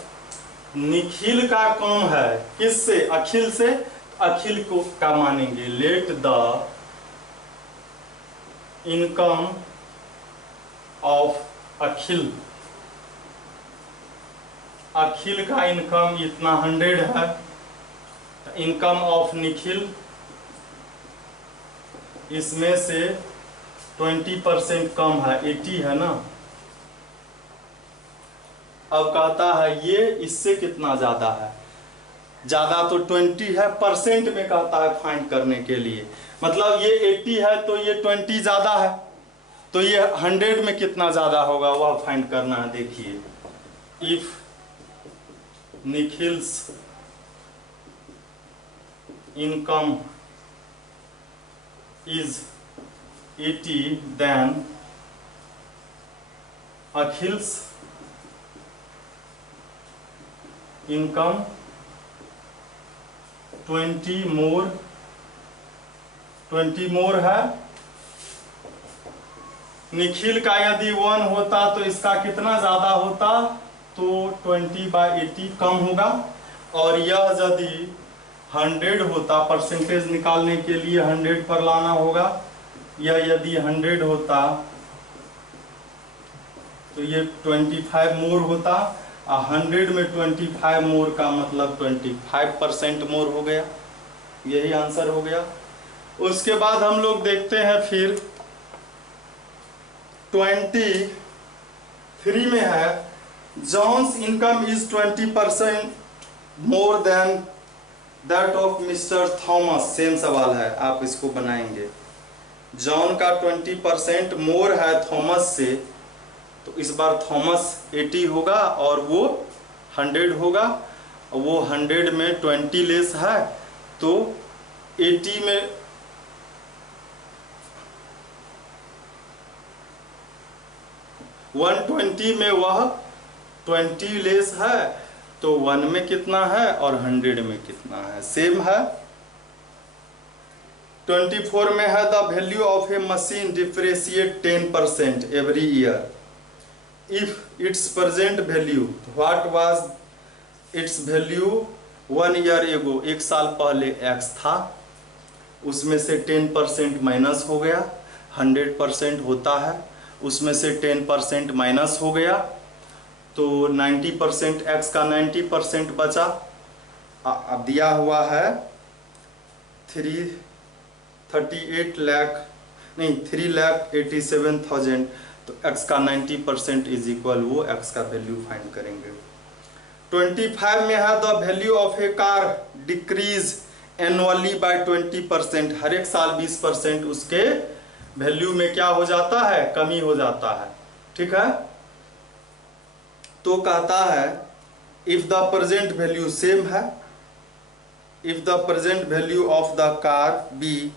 निखिल का कम है, किससे, अखिल से। अखिल को का मानेंगे लेट द इनकम ऑफ अखिल। अखिल का इनकम इतना 100 है, इनकम ऑफ निखिल इसमें से 20% कम है, 80 है ना। अब कहता है ये इससे कितना ज्यादा है, ज्यादा तो 20 है, परसेंट में कहता है फाइंड करने के लिए। मतलब ये 80 है तो ये 20 ज्यादा है, तो ये 100 में कितना ज्यादा होगा वह फाइंड करना है। देखिए, if Nikhil's income is 80 then Akhil's income 20 more है। निखिल का यदि 1 होता तो इसका कितना ज्यादा होता, तो 20/80 कम होगा। और यह यदि 100 होता, परसेंटेज निकालने के लिए 100 पर लाना होगा। यह यदि 100 होता तो ये 25 मोर होता। 100 में 25 मोर का मतलब 25% मोर हो गया। यही आंसर हो गया। उसके बाद हम लोग देखते हैं फिर 23 में है, John's income is 20% more than that of mister Thomas. Same सवाल है, आप इसको बनाएंगे। जॉन का 20% मोर है थॉमस से, तो इस बार थॉमस 80 होगा और वो 100 होगा। वो 100 में 20 लेस है, तो 80 में 120 में वह 20 लेस है, तो 1 में कितना है और 100 में कितना है, सेम है। 24 में है, the value of a machine depreciate 10% every year if its present value what was its value 1 year ago. एक साल पहले x था, उसमें से 10% माइनस हो गया। 100% होता है, उसमें से 10% माइनस हो गया, तो 90% x का 90% बचा। अब दिया हुआ है 3,87,000, तो x का 90% इज इक्वल, वो x का वैल्यू फाइंड करेंगे। 25 में है, the value of a car decrease annually by 20%। हर एक साल 20% उसके वैल्यू में क्या हो जाता है, कमी हो जाता है। ठीक है, तो कहता है if the present value same है, if the present value of the car be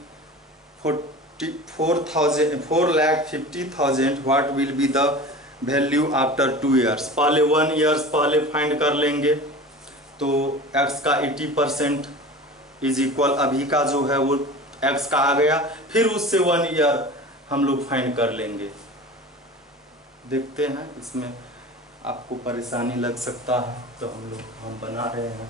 4,50,000 what will be the value after 2 years. पहले 1 ईयर्स पहले फाइंड कर लेंगे, तो x का 80% इज इक्वल अभी का जो है वो x का आ गया। फिर उससे 1 ईयर हम लोग फाइंड कर लेंगे। देखते हैं, इसमें आपको परेशानी लग सकता है, तो हम बना रहे हैं।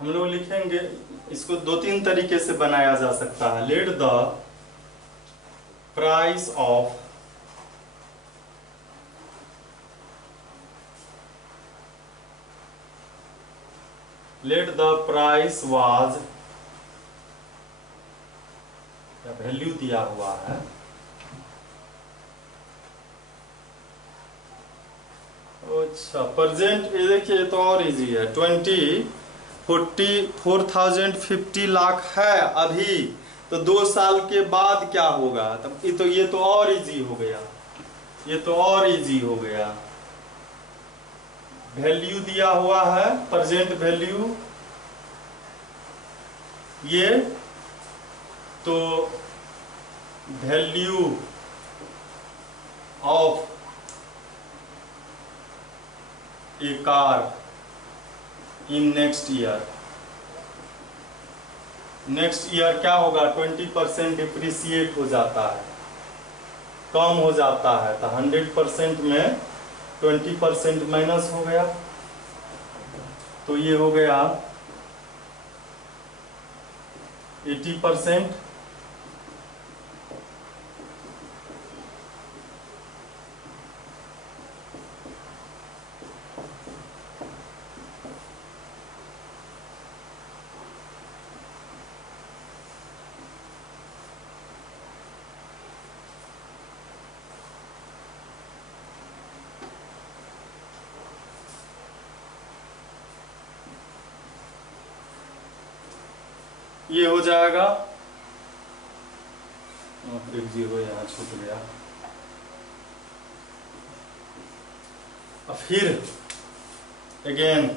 हम लोग लिखेंगे, इसको 2-3 तरीके से बनाया जा सकता है। Let the price of was, या वैल्यू दिया हुआ है, अच्छा प्रेजेंट, ये देखिए तो और इजी है। 40,50 लाख है अभी, तो 2 साल के बाद क्या होगा, तब ये तो और इजी हो गया, ये तो और इजी हो गया। वैल्यू दिया हुआ है, प्रेजेंट वैल्यू, ये तो value of a car in next year. Next year क्या होगा, 20% डिप्रिसिएट हो जाता है, कम हो जाता है, तो 100% में 20% माइनस हो गया, तो ये हो गया 80%। ये हो जाएगा, एक 0 यहाँ छूट गया। फिर अगेन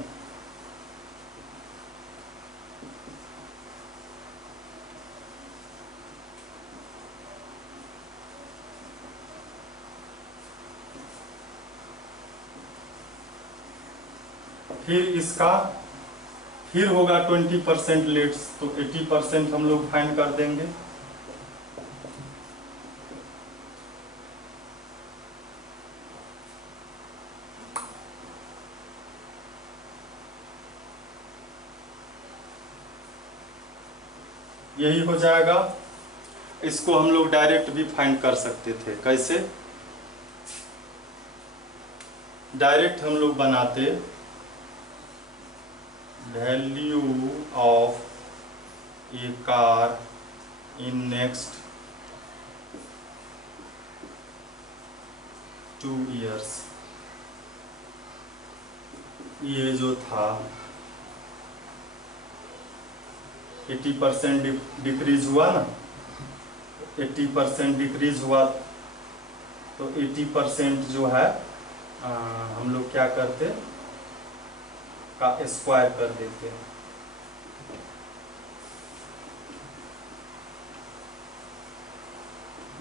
फिर इसका फिर होगा 20% लेट्स, तो 80% हम लोग फाइंड कर देंगे। यही हो जाएगा। इसको हम लोग डायरेक्ट भी फाइंड कर सकते थे। कैसे? डायरेक्ट हम लोग बनाते value of a car in next 2 years। ये जो था 80% डिक्रीज हुआ ना, 80% डिक्रीज हुआ, तो 80% जो है हम लोग क्या करते का स्क्वायर कर देते हैं।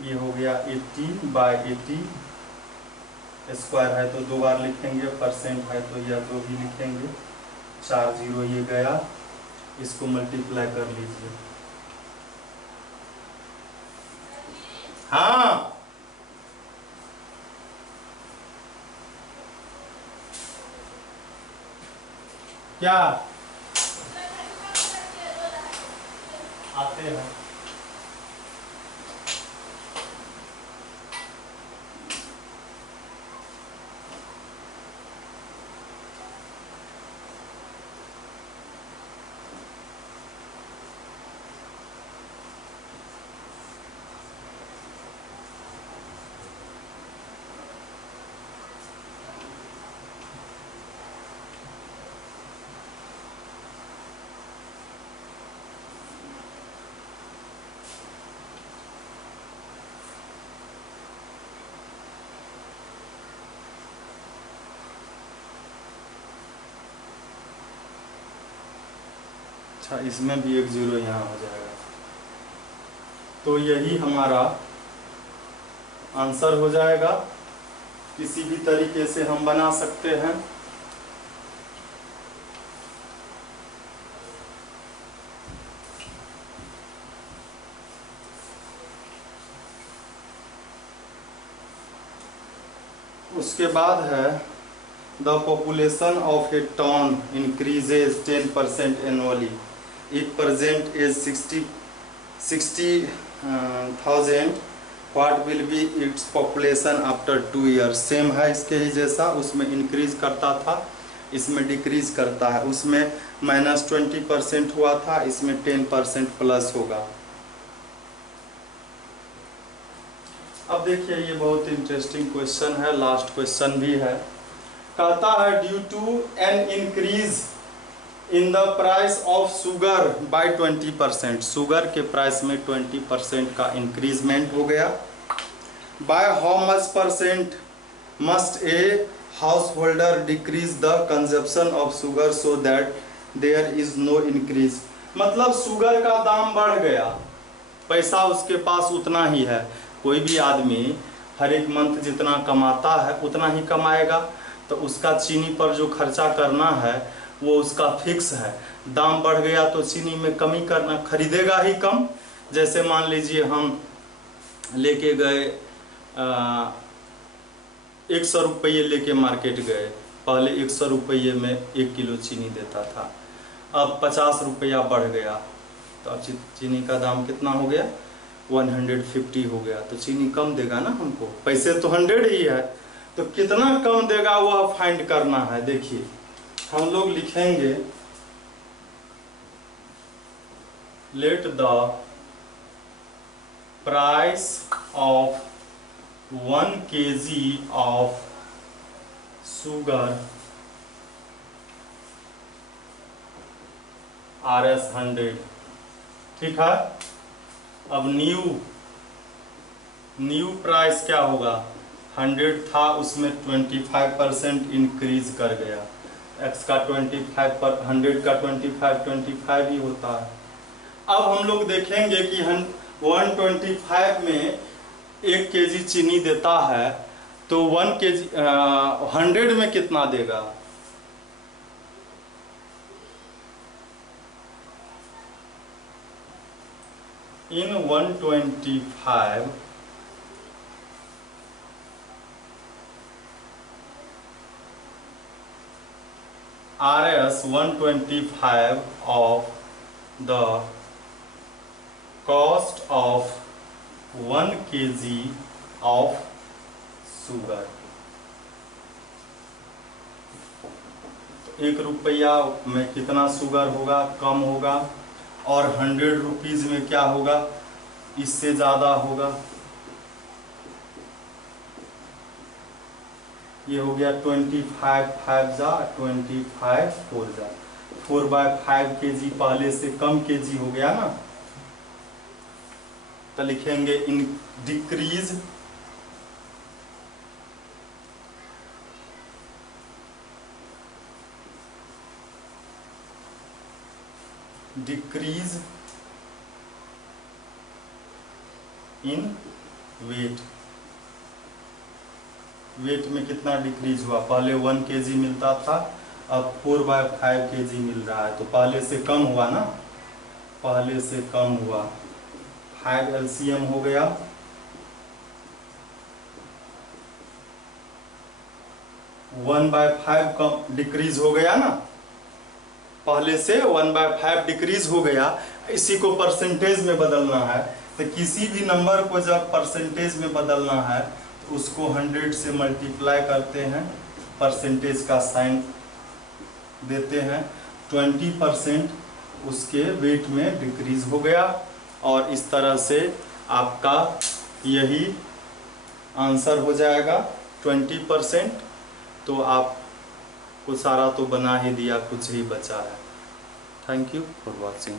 ये हो गया 80/80, स्क्वायर है तो 2 बार लिखेंगे, परसेंट है तो यह 2 भी लिखेंगे, 4 0 ये गया, इसको मल्टीप्लाई कर लीजिए। हाँ, क्या आते हैं? अच्छा, इसमें भी 1 0 यहाँ हो जाएगा। तो यही हमारा आंसर हो जाएगा। किसी भी तरीके से हम बना सकते हैं। उसके बाद है the population of A town increases 10% annually, it present is 60,000, what will B its population after 2 years। Same है इसके ही जैसा, उसमें इंक्रीज करता था, इसमें डिक्रीज करता है। उसमें -20% हुआ था, इसमें 10% प्लस होगा। अब देखिए, ये बहुत इंटरेस्टिंग क्वेश्चन है, लास्ट क्वेश्चन भी है। कहता है due to an increase in the price of sugar by 20%, sugar के प्राइस में 20% का इंक्रीजमेंट हो गया। By how much percent must a house holder decrease the consumption of sugar so that there is no increase. मतलब sugar का दाम बढ़ गया, पैसा उसके पास उतना ही है। कोई भी आदमी हर एक मंथ जितना कमाता है उतना ही कमाएगा, तो उसका चीनी पर जो खर्चा करना है वो उसका फिक्स है। दाम बढ़ गया तो चीनी में कमी करना, खरीदेगा ही कम। जैसे मान लीजिए हम लेके गए 100 रुपये लेके मार्केट गए, पहले 100 रुपये में 1 किलो चीनी देता था, अब 50 रुपया बढ़ गया, तो अब चीनी का दाम कितना हो गया? 150 हो गया। तो चीनी कम देगा ना हमको, पैसे तो 100 ही है, तो कितना कम देगा वह फाइंड करना है। देखिए, हम लोग लिखेंगे let the price of 1 kg of sugar RS 100, ठीक है। अब न्यू प्राइस क्या होगा? 100 था, उसमें 25% इंक्रीज कर गया। x का 25 पर 100 का 25 ही होता है। अब हम लोग देखेंगे कि 125 में 1 kg चीनी देता है, तो 1 kg 100 में कितना देगा? in 125 RS 125 of the cost of 1 kg of sugar। 1 रुपया में कितना शुगर होगा, कम होगा, और 100 रुपीज में क्या होगा, इससे ज्यादा होगा। ये हो गया 25 5 जा 25 4 जा 4/5 kg पहले से कम kg हो गया ना, तो लिखेंगे in decrease in weight. Weight में कितना डिक्रीज हुआ, पहले 1 kg मिलता था, अब 4/5 kg मिल रहा है, तो पहले से कम हुआ ना, पहले से कम हुआ। 5 LCM हो गया, वन बाय 5 कम डिक्रीज हो गया ना, पहले से 1/5 डिक्रीज हो गया। इसी को परसेंटेज में बदलना है, तो किसी भी नंबर को जब परसेंटेज में बदलना है तो उसको 100 से मल्टीप्लाई करते हैं, परसेंटेज का साइन देते हैं। 20% उसके वेट में डिक्रीज हो गया, और इस तरह से आपका यही आंसर हो जाएगा 20%। तो आपको सारा तो बना ही दिया, कुछ ही बचा है। Thank you for watching.